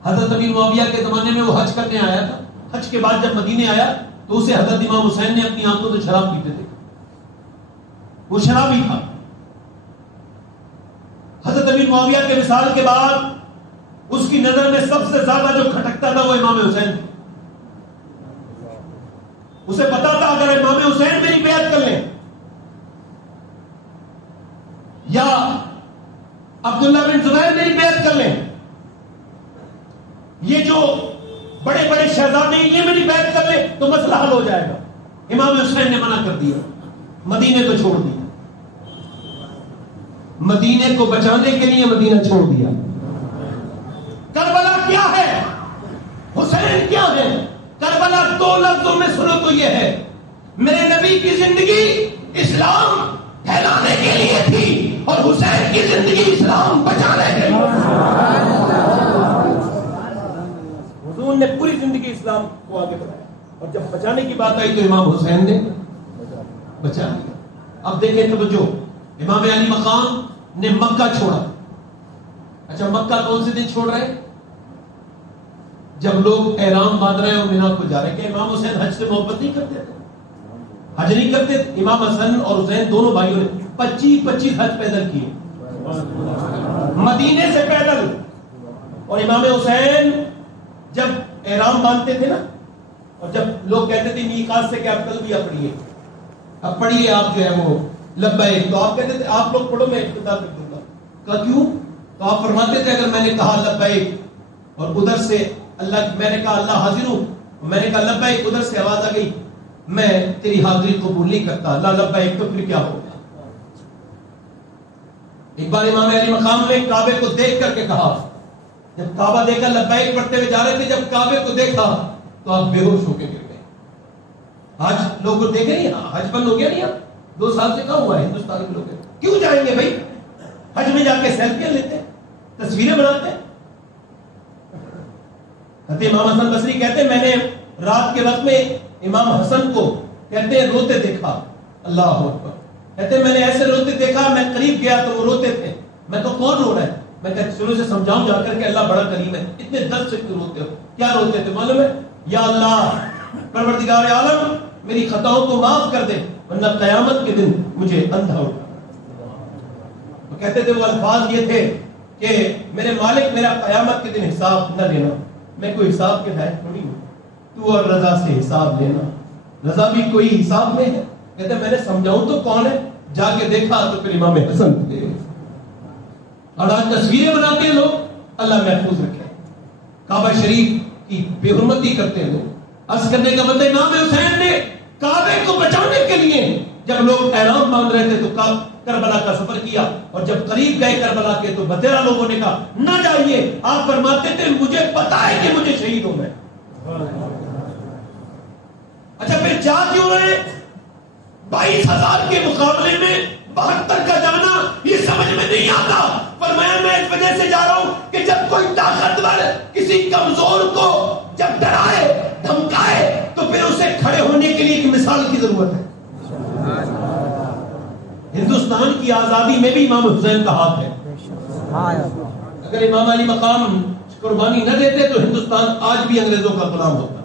حضرت ابی معاویہ کے زمانے میں وہ حج کرنے آیا تھا, حج کے بعد جب مدینے آیا تو اسے حضرت امام حسین نے اپنی آنکھوں سے شراب پیتے دیکھا. وہ شرابی تھا. حضرت ابی معاویہ کے وصال کے بعد اس کی نظر میں سب سے زیادہ جو کھٹکتا تھا وہ امام حسین. اسے پتا تھا اگر امام حسین میری بیعت کر لیں یا عبداللہ بن زبیر میری بیعت کر لیں, یہ جو بڑے بڑے شہزادے یہ میری بیعت کر لیں تو مسئلہ حل ہو جائے گا. امام حسین نے منع کر دیا, مدینے کو چھوڑ دیا. مدینے کو بچانے کے لیے مدینہ چھوڑ دیا. کربلا کیا ہے, حسین کیا ہے, کربلا 2 لفظوں میں سنو تو یہ ہے، میرے نبی کی زندگی اسلام پھیلانے کے لیے تھی اور حسین کی زندگی اسلام بچانے کے لیے۔ حضور نے پوری زندگی اسلام کو آگے بڑھایا، اور جب بچانے کی بات آئی تو امام حسین نے بچا لیا۔ اب دیکھیں توجہ، امام علی مقام نے مکہ چھوڑا۔ اچھا، مکہ کون سے دن چھوڑ رہے ہیں؟ جب لوگ احرام باندھ رہے ہیں اور مینا کو جا رہے ہیں۔ کہ امام حسین حج سے محبت نہیں کرتے تھے؟ حج نہیں کرتے تھے؟ امام حسن اور حسین دونوں بھائیوں نے 25 حج پیدل کیے، مدینے سے پیدل۔ اور امام حسین جب احرام باندھتے تھے نا، اور جب لوگ کہتے تھے میقات سے کہ آپ تلبیہ پڑھیے، اب پڑھیے آپ جو ہے وہ لبیک، تو آپ کہتے تھے آپ لوگ پڑھو میں افتتاح کر دوں گا۔ کہا کیوں؟ تو آپ فرماتے تھے اگر میں نے کہا لبیک اور ادھر سے اللہ، میں نے کہا اللہ حاضر ہوں، میں نے کہا لبیک، ادھر سے آواز آ گئی میں تیری حاضری قبول نہیں کرتا، لا لبیک، تو پھر کیا ہوگا؟ ایک بار امام علی مقام نے کعبے کو دیکھ کر کے کہا، جب کعبہ دیکھا لبیک پڑھتے ہوئے جا رہے تھے، جب کعبے کو دیکھا تو آپ بے ہوش ہو کے گر گئے۔ آج لوگ دیکھیں نہیں، حج بند ہو گیا نہیں، 2 سال سے کہاں ہوا ہے ہندوستان کے لوگ؟ کیوں جائیں گے بھائی؟ حج میں جا کے سیلفیاں لیتے ہیں، تصویریں بناتے ہیں۔ امام حسن بصری کہتے ہیں میں نے رات کے وقت میں امام حسن کو کہتے ہیں روتے دیکھا، اللہ اکبر، کہتے ہیں میں نے ایسے روتے دیکھا، میں قریب گیا تو وہ روتے تھے، میں تو کون رو رہا ہے؟ میں کہتے چلو سے سمجھاؤں جا کر کہ اللہ بڑا کریم ہے، اتنے درد سے کیوں روتے ہو؟ کیا روتے تھے معلوم ہے؟ یا اللہ پروردگار عالم میری خطاؤں کو معاف کر دے ورنہ قیامت کے دن مجھے اندھا اٹھا۔ وہ کہتے تھے، وہ الفاظ یہ تھے کہ میرے مالک میرا قیامت کے دن حساب نہ لینا، میں کوئی حساب کے لائق تھوڑی ہوں، تو اور رضا سے حساب لینا، رضا بھی کوئی حساب میں ہے۔ کہتے میں نے سمجھاؤں تو کون ہے؟ جا کے دیکھا تو پھر امام حسن تھے۔ اور آج تصویریں بناتے ہیں لوگ، اللہ محفوظ رکھے، کعبہ شریف کی بے حرمتی کرتے ہیں لوگ۔ عرض کرنے کا مطلب امام حسین نے کعبے کو بچانے کے لیے جب لوگ احرام باندھ رہے تھے تو کربلا کا سفر کیا، اور جب قریب گئے کربلا کے تو بتیرا لوگوں نے کہا نہ جائیے، آپ فرماتے تھے مجھے پتا ہے کہ مجھے شہید ہوں میں۔ اچھا پھر جا کیوں رہے؟ 22,000 کے مقابلے میں 72 کا جانا یہ سمجھ میں نہیں آتا۔ فرمایا میں اس وجہ سے جا رہا ہوں کہ جب کوئی طاقتور کسی کمزور کو جب ڈرائے دھمکائے تو پھر اسے کھڑے ہونے کے لیے ایک مثال کی ضرورت ہے۔ ہندوستان کی آزادی میں بھی امام حسین کا ہاتھ ہے۔ اگر امام علی مقام قربانی نہ دیتے تو ہندوستان آج بھی انگریزوں کا غلام ہوتا،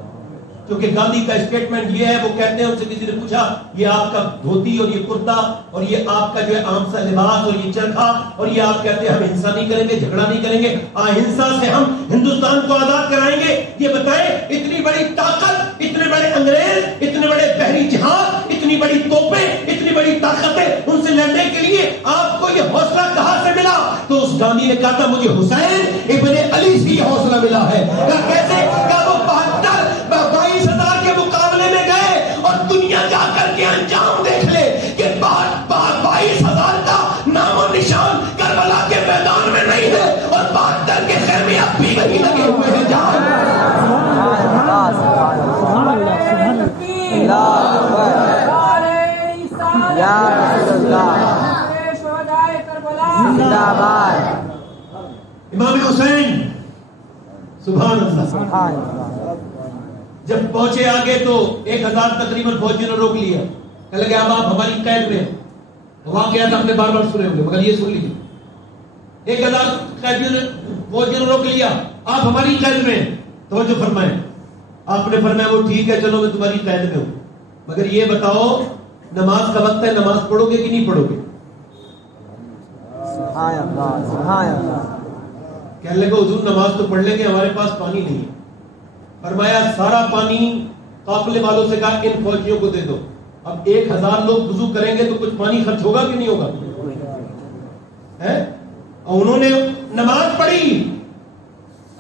کیونکہ گاندھی کا اسٹیٹمنٹ یہ ہے، وہ کہتے ہیں ان سے کسی نے پوچھا یہ آپ کا دھوتی اور یہ کرتا اور یہ آپ کا جو ہے عام سا لباس اور یہ چرخا اور یہ آپ کہتے ہیں ہم ہنسا نہیں کریں گے، جھگڑا نہیں کریں گے، اہنسا سے ہم ہندوستان کو آزاد کرائیں گے، یہ بتائیں اتنی بڑی طاقت، اتنے بڑے انگریز، اتنے بڑے بحری جہاز، اتنی بڑی توپیں، اتنی بڑی طاقتیں، ان سے لڑنے کے لیے آپ کو یہ حوصلہ کہاں سے ملا؟ تو اس گاندھی نے کہا تھا مجھے حسین ابن علی سے یہ حوصلہ ملا ہے۔ کیسے؟ کہ وہ 22,000 کے مقابلے میں گئے اور دنیا جا کر کے انجام دیکھ لے کہ 22,000 کا نام و نشان کربلا کے میدان میں نہیں ہے، اور 72 کے خیمے اب بھی وہیں لگے ہوئے ہیں۔ امام حسین سبحان اللہ جب پہنچے آگے تو 1,000 تقریباً فوجیوں نے روک لیا، کہنے لگے اب آپ ہماری قید میں، وہاں کیا تھا ہم نے بار بار سنے ہوئے مگر یہ سن لیجیے، 1,000 قیدیوں نے فوجیوں نے روک لیا، آپ ہماری قید میں، توجہ فرمائیں، آپ نے فرمایا وہ ٹھیک ہے چلو میں تمہاری قید میں ہوں، مگر یہ بتاؤ نماز کا وقت ہے، نماز پڑھو گے کہ نہیں پڑھو گے؟ سبحان اللہ سبحان اللہ۔ کہنے لگے حضور نماز تو پڑھ لیں گے، ہمارے پاس پانی نہیں ہے۔ فرمایا سارا پانی قافلے والوں سے کہا ان فوجیوں کو دے دو، اب 1,000 لوگ وضو کریں گے تو کچھ پانی خرچ ہوگا کہ نہیں ہوگا؟ اور انہوں نے نماز پڑھی۔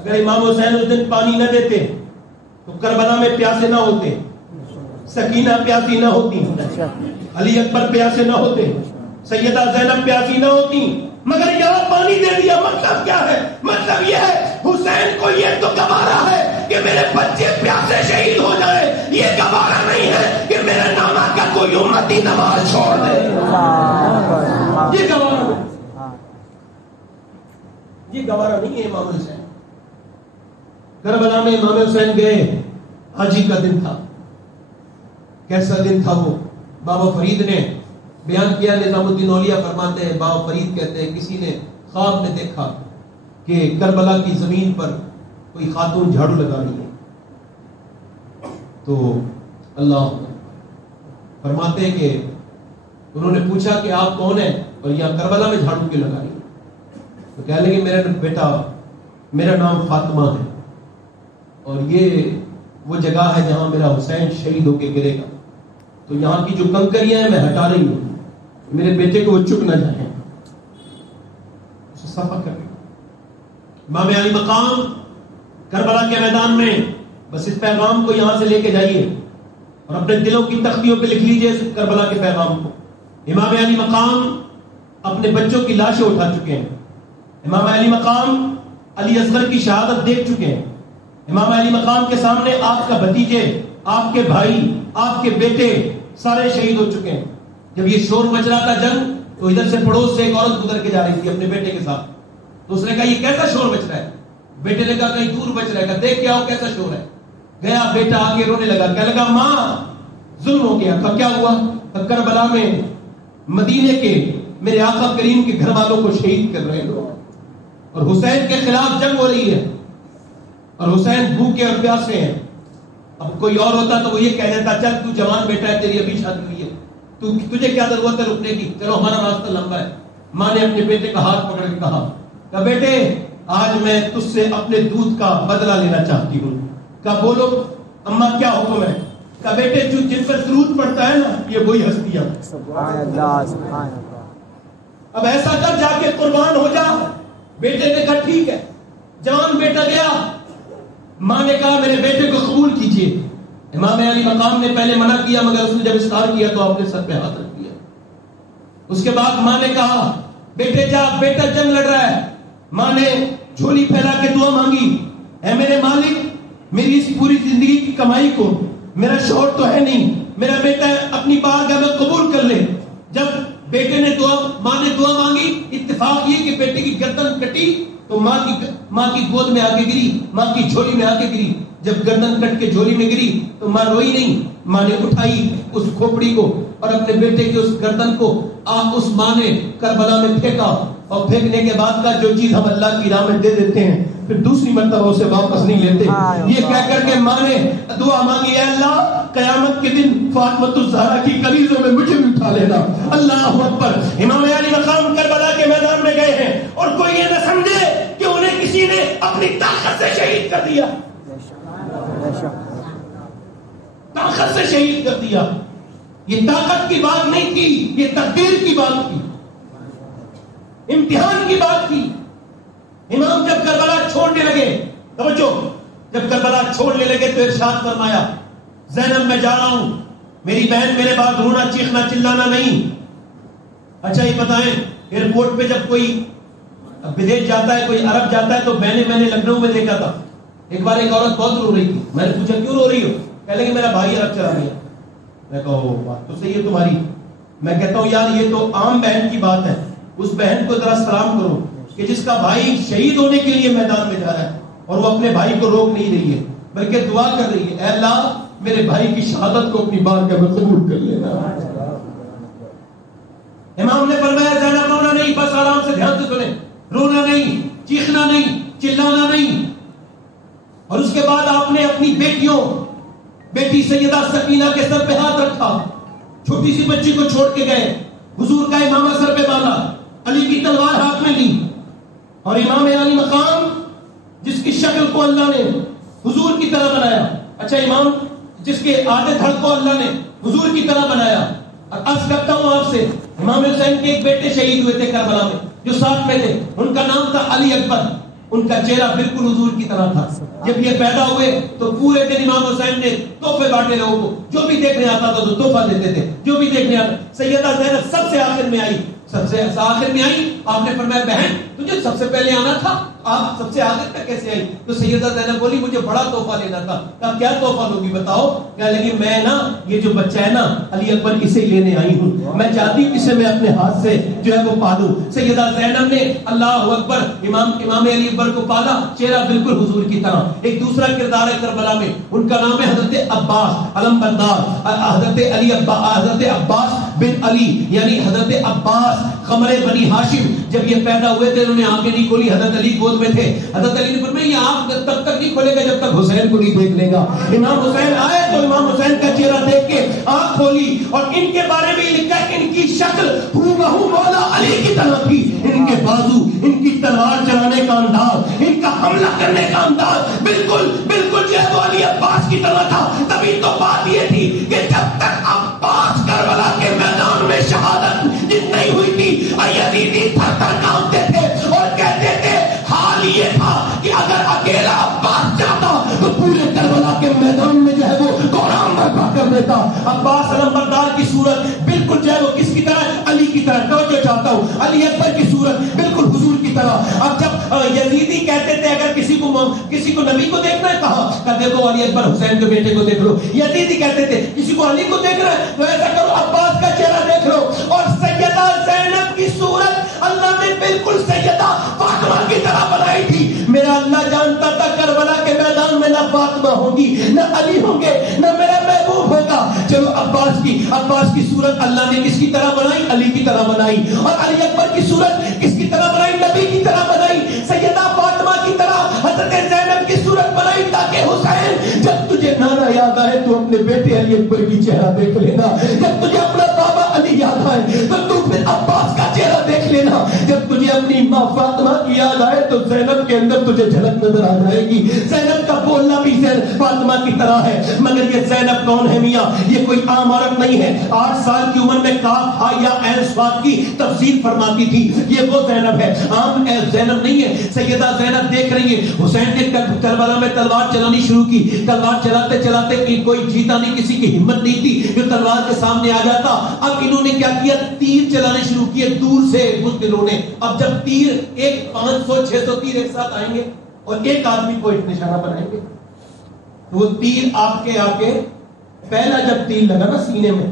اگر امام حسین اس دن پانی نہ دیتے تو کربلا میں پیاسے نہ ہوتے، سکینہ پیاسی نہ ہوتی، علی اکبر پیاسے نہ ہوتے، سیدہ زینب پیاسی نہ ہوتی، مگر یہاں پانی دے دیا۔ مطلب کیا ہے؟ مطلب یہ ہے حسین کو یہ تو گوارا ہے کہ میرے بچے پیاسے شہید ہو کوئی امتی نماز چھوڑ دے. یہ گوارا نہیں، یہ گوارا نہیں ہے امام حسین. کربلا میں امام حسین گئے، حاجی کا دن تھا. کیسا دن تھا وہ؟ بابا فرید نے بیان کیا. نظام الدین اولیاء فرماتے ہیں، بابا فرید کہتے ہیں کسی نے خواب میں دیکھا کہ کربلا کی زمین پر کوئی خاتون جھاڑو لگا رہی ہے. تو اللہ فرماتے ہیں کہ انہوں نے پوچھا کہ آپ کون ہیں اور یہاں کربلا میں جھاڑو کیوں لگا رہی ہے؟ تو کہنے لگے میرا بیٹا، میرا نام فاطمہ ہے اور یہ وہ جگہ ہے جہاں میرا حسین شہید ہو کے گرے گا. تو یہاں کی جو کنکریاں ہیں میں ہٹا رہی ہوں، میرے بیٹے کو وہ چک نہ جائیں، اسے صفا کر رہی ہوں. امام علی مقام کربلا کے میدان میں، بس اس پیغام کو یہاں سے لے کے جائیے اور اپنے دلوں کی تختیوں پہ لکھ لیجئے اس کربلا کے پیغام کو. امام علی مقام اپنے بچوں کی لاشیں اٹھا چکے ہیں. امام علی مقام علی اصغر کی شہادت دیکھ چکے ہیں. امام علی مقام کے سامنے آپ کا بھتیجے، آپ کے بھائی، آپ کے بیٹے سارے شہید ہو چکے ہیں. جب یہ شور مچ رہا تھا جنگ، تو ادھر سے پڑوس سے ایک عورت گزر کے جا رہی تھی اپنے بیٹے کے ساتھ. تو اس نے کہا یہ کیسا شور مچ رہا ہے؟ بیٹے نے کہا کہیں دور مچ رہا ہے. کہا دیکھ کے آؤ کیسا شور ہے. گیا بیٹا آگے رونے لگا، کہنے لگا ماں ظلم ہو گیا. کہا کیا ہوا؟ کربلا میں مدینے کے میرے آقا کریم کے گھر والوں کو شہید کر رہے لوگ اور حسین کے خلاف جنگ ہو رہی ہے اور حسین بھوکے اور پیاسے ہیں. اب کوئی اور ہوتا تو وہ یہ کہہ دیتا چل تو جوان بیٹا ہے، تیری ابھی شادی ہوئی ہے، تجھے کیا ضرورت ہے رکنے کی، چلو ہمارا راستہ لمبا ہے. ماں نے اپنے بیٹے کا ہاتھ پکڑ کے کہا کہ بیٹے آج میں تجھ سے اپنے دودھ کا بدلہ لینا چاہتی ہوں. کہا بولو اماں کیا حکم ہے؟ کہا بیٹے جن پر درود پڑتا ہے نا یہ وہی ہستیاں. سبحان اللہ سبحان اللہ. اب ایسا کر جا کے قربان ہو جا. بیٹے نے کہا ٹھیک ہے. جوان بیٹا گیا. ماں نے کہا میرے بیٹے کو قبول کیجیے. امام علی مقام نے پہلے منع کیا مگر اس نے جب اصرار کیا تو آپ نے سر پہ ہاتھ رکھ دیا. اس کے بعد ماں نے کہا بیٹے جا، بیٹا جنگ لڑ رہا ہے. ماں نے جھولی پھیلا کے دعا مانگی، اے میرے مالک میری اس پوری زندگی کی کمائی کو، میرا شوہر تو ہے نہیں، میرا بیٹا اپنی بارگاہ میں قبول کر لے. جب بیٹے نے ماں نے دعا مانگی، اتفاق یہ کہ بیٹے کی گردن کٹی تو ماں کی گود میں آگے گری، ماں کی جھولی میں آگے گری. جب گردن کٹ کے جھولی میں گری تو ماں روئی نہیں، ماں نے اٹھائی اس کھوپڑی کو اور اپنے بیٹے کی اس گردن کو اس ماں نے کربلا میں پھینکا. اور پھینکنے کے بعد کا جو چیز ہم اللہ کی راہ میں دے دیتے ہیں پھر دوسری مرتبہ اسے واپس نہیں لیتے. یہ کہہ کر کے ماں نے دعا مانگی، اے اللہ قیامت کے دن فاطمۃ الزہرا کی کلیزوں میں مجھے بھی اٹھا لینا. اللہ اکبر. امام علی مقام کربلا کے میدان میں گئے ہیں اور کوئی یہ نہ سمجھے کہ انہیں کسی نے اپنی طاقت سے شہید کر دیا، طاقت سے شہید کر دیا. یہ طاقت کی بات نہیں تھی، یہ تقدیر کی بات تھی، امتحان کی بات تھی. امام جب کربلا چھوڑنے لگے، توجہ، جب کربلا چھوڑنے لگے تو ارشاد فرمایا زینب میں جا رہا ہوں، میری بہن میرے بعد رونا چیخنا چلانا نہیں. اچھا یہ بتائیں ایئرپورٹ پہ جب کوئی بدیش جاتا ہے، کوئی عرب جاتا ہے تو میں نے لکھنؤ میں دیکھا تھا ایک بار ایک عورت بہت رو رہی تھی. میں نے پوچھا کیوں رو رہی ہو؟ کہنے لگی میرا بھائی عرب چلا گیا. میں کہا بات تو صحیح ہے تمہاری. میں کہتا ہوں یار یہ تو عام بہن کی بات ہے، اس بہن کو ذرا سلام کرو کہ جس کا بھائی شہید ہونے کے لیے میدان میں جا رہا ہے اور وہ اپنے بھائی کو روک نہیں رہی ہے بلکہ دعا کر رہی ہے، اے اللہ میرے بھائی کی شہادت کو اپنی بارگاہ میں قبول کر لینا. امام نے فرمایا زینب رونا نہیں، بس آرام سے دھیان سے سنیں، رونا نہیں، چیخنا نہیں، چلانا نہیں. اور اس کے بعد آپ نے اپنی بیٹی سیدہ سکینہ کے سر پہ ہاتھ رکھا، چھوٹی سی بچی کو چھوڑ کے گئے، حضور کا امامہ سر پہ باندھا، علی کی تلوار ہاتھ میں لی اور امام علی مقام جس کی شکل کو اللہ نے حضور کی طرح بنایا. اچھا امام جس کے آدھے دھڑ کو اللہ نے حضور کی طرح بنایا. اور عرض کرتا ہوں آپ سے، امام حسین کے ایک بیٹے شہید ہوئے تھے کربلا میں جو ساتھ میں تھے، ان کا نام تھا علی اکبر. ان کا چہرہ بالکل حضور کی طرح تھا. جب یہ پیدا ہوئے تو پورے دن امام حسین نے تحفے بانٹے لوگوں کو، جو بھی دیکھنے آتا تھا تو تحفہ دیتے تھے، جو بھی دیکھنے آتا. سیدہ زینب سب سے آخر میں آئی سب سے آخر میں آئی. آپ نے فرمایا بہن تجھے سب سے پہلے آنا تھا, آپ سب سے آخر تک کیسے آئی؟ تو سیدہ زینب بولی مجھے بڑا تحفہ لینا تھا. کہا کیا تحفہ لوگی بتاؤ؟ کہنے لگی میں نا یہ جو بچہ ہے نا علی اکبر اسے لینے آئی ہوں, میں چاہتی ہوں اسے میں اپنے ہاتھ سے جو ہے وہ پالوں. سیدہ زینب نے اللہ اکبر امام علی اکبر کو پالا, چہرہ بالکل حضور کی طرح. ایک دوسرا کردار ہے کربلا میں, ان کا نام ہے حضرت عباس علم بردار. حضرت عباس بن علی یعنی حضرت عباس قمر بنی ہاشم, جب یہ پیدا ہوئے تھے انہوں نے آنکھیں نہیں کھولی, حضرت علی گود میں تھے. حضرت علی نے فرمایا یہ آنکھ تب تک نہیں کھولے گا جب تک حسین کو نہیں دیکھ لے گا. امام حسین آئے تو امام حسین کا چہرہ دیکھ کے آنکھ کھولی, اور ان کے بارے میں لکھا ہے کہ ان کی شکل ہو بہو مولا علی کی طرح تھی. ان کے بازو, ان کی تلوار چلانے کا انداز, ان کا حملہ کرنے کا انداز بالکل بالکل جو ہے وہ علی عباس کی طرح تھا. تبھی تو بات یہ تھی کہ جب تک عباس کربلا کے میدان میں شہادت نہیں ہوئی تھی یزیدی تھر تھر کانپتے تھے اور کہتے تھے حال یہ تھا کہ اگر اکیلا عباس جاتا تو پورے کربلا کے میدان میں جو ہے وہ قرآن برپا کر دیتا. عباس علم بردار کی صورت بالکل جو ہے وہ کس کی طرح؟ علی کی طرح. توجہ چاہتا ہوں, علی اکبر کی صورت بالکل حضور کی طرح. اب جب یزیدی کہتے تھے اگر کسی کو نبی کو دیکھنا ہے, کہا کہ دیکھو علی اکبر حسین کے بیٹے کو دیکھ لو. یزیدی کہتے تھے کسی کو علی کو دیکھنا ہے تو ایسا کرو عباس کا چہرہ دیکھ لو. اور سیدہ زینب کی صورت اللہ نے بالکل سیدہ فاطمہ کی طرح بنائی تھی. میرا اللہ جانتا تھا کربلا کے میدان میں نہ فاطمہ ہوگی, نہ علی ہوں گے, نہ میرا محبوب ہوگا. چلو عباس کی صورت اللہ نے کس کی طرح بنائی؟ علی کی طرح بنائی. اور علی اکبر کی صورت کس کی طرح بنائی؟ نبی کی طرح بنائی. سیدہ فاطمہ کی طرح حضرت زینب کی صورت بنائی تاکہ حسین جب تجھے نانا یاد آئے تو اپنے بیٹے علی اکبر کی چہرہ دیکھ لینا. جب تجھے اپنا بابا علی یاد آئے تو تو پھر عباس کا چہرہ دیکھ لینا. جب تجھے اپنی ماں فاطمہ کی یاد آئے تو زینب کے اندر تجھے جھلک نظر آ جائے گی. زینب کا بولنا بھی فاطمہ کی طرح ہے. مگر یہ زینب کون ہے میاں؟ یہ کوئی عام عورت نہیں ہے. 8 سال کی عمر میں کاف ہا یا عین صاد کی تفسیر فرماتی تھی. یہ وہ زینب ہے, عام زینب نہیں ہے. سیدہ زینب دیکھ رہی ہے حسین نے کربلا میں تلوار چلانی شروع کی. تلوار چلاتے چلاتے کوئی جیتا نہیں, کسی کی ہمت نہیں تھی جو تلوار کے سامنے آ جاتا. اب انہوں نے کیا کیا؟ تیر چلانے شروع کیے دور سے بزدلوں نے. اب جب تیر ایک 500-600 تیر ایک ساتھ آئیں گے اور ایک آدمی کو ایک نشانہ بنائیں گے تو وہ تیر آپ کے آگے پہلا جب تیر لگا نا سینے میں,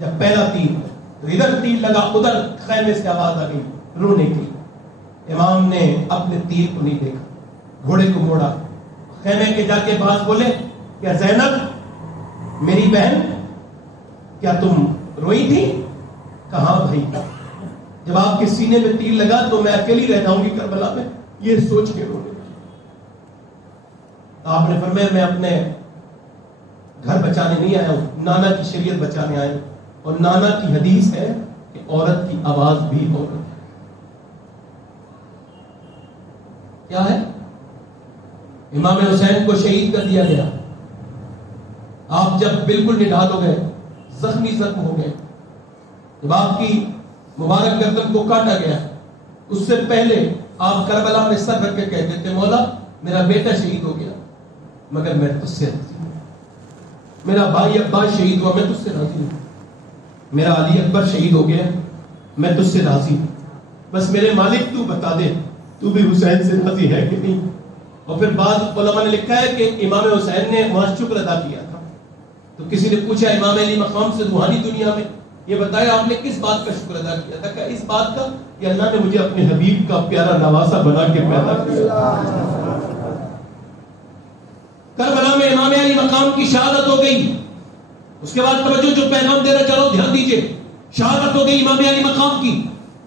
جب پہلا تیر تو ادھر تیر لگا, ادھر خیمے سے آواز آ گئی رونے کی. امام نے اپنے تیر کو نہیں دیکھا, گھوڑے کو موڑا, خیمے کے جا کے باز بولے کیا زینب میری بہن کیا تم روئی تھی؟ کہاں بھائی, جب آپ کے سینے میں تیر لگا تو میں اکیلی رہ جاؤں گی کربلا میں, یہ سوچ کے رو رہے. آپ نے فرمایا میں اپنے گھر بچانے نہیں آیا ہوں, نانا کی شریعت بچانے آیا ہوں. اور نانا کی حدیث ہے کہ عورت کی آواز بھی عورت ہے. کیا ہے؟ امام حسین کو شہید کر دیا گیا. آپ جب بالکل نڈال ہو گئے, زخمی زخم ہو گئے, جب آپ کی مبارک گردن کو کاٹا گیا, اس سے پہلے آپ کربلا میں سر رکھ کے کہتے تھے مولا میرا بیٹا شہید ہو گیا مگر میں تجھ سے راضی ہوں, میرا بھائی عباس شہید ہوا میں تجھ سے راضی ہوں, میرا علی اکبر شہید ہو گیا میں تجھ سے راضی ہوں, بس میرے مالک تو بتا دے تو بھی حسین سے راضی ہے کہ نہیں. اور پھر بعض علماء نے لکھا ہے کہ امام حسین نے وہاں شکر ادا کیا تھا. تو کسی نے پوچھا امام علی مقام سے روحانی دنیا میں یہ بتایا آپ نے کس بات کا شکر ادا کیا تھا؟ کہ اس بات کا کہ اللہ نے مجھے اپنے حبیب کا پیارا نواسا بنا کے پیدا کیا. کربلا میں امام علی مقام کی شہادت ہو گئی. اس کے بعد توجہ جو پیغام دے رہا چلو دھیان دیجئے, شہادت ہو گئی امام علی مقام کی.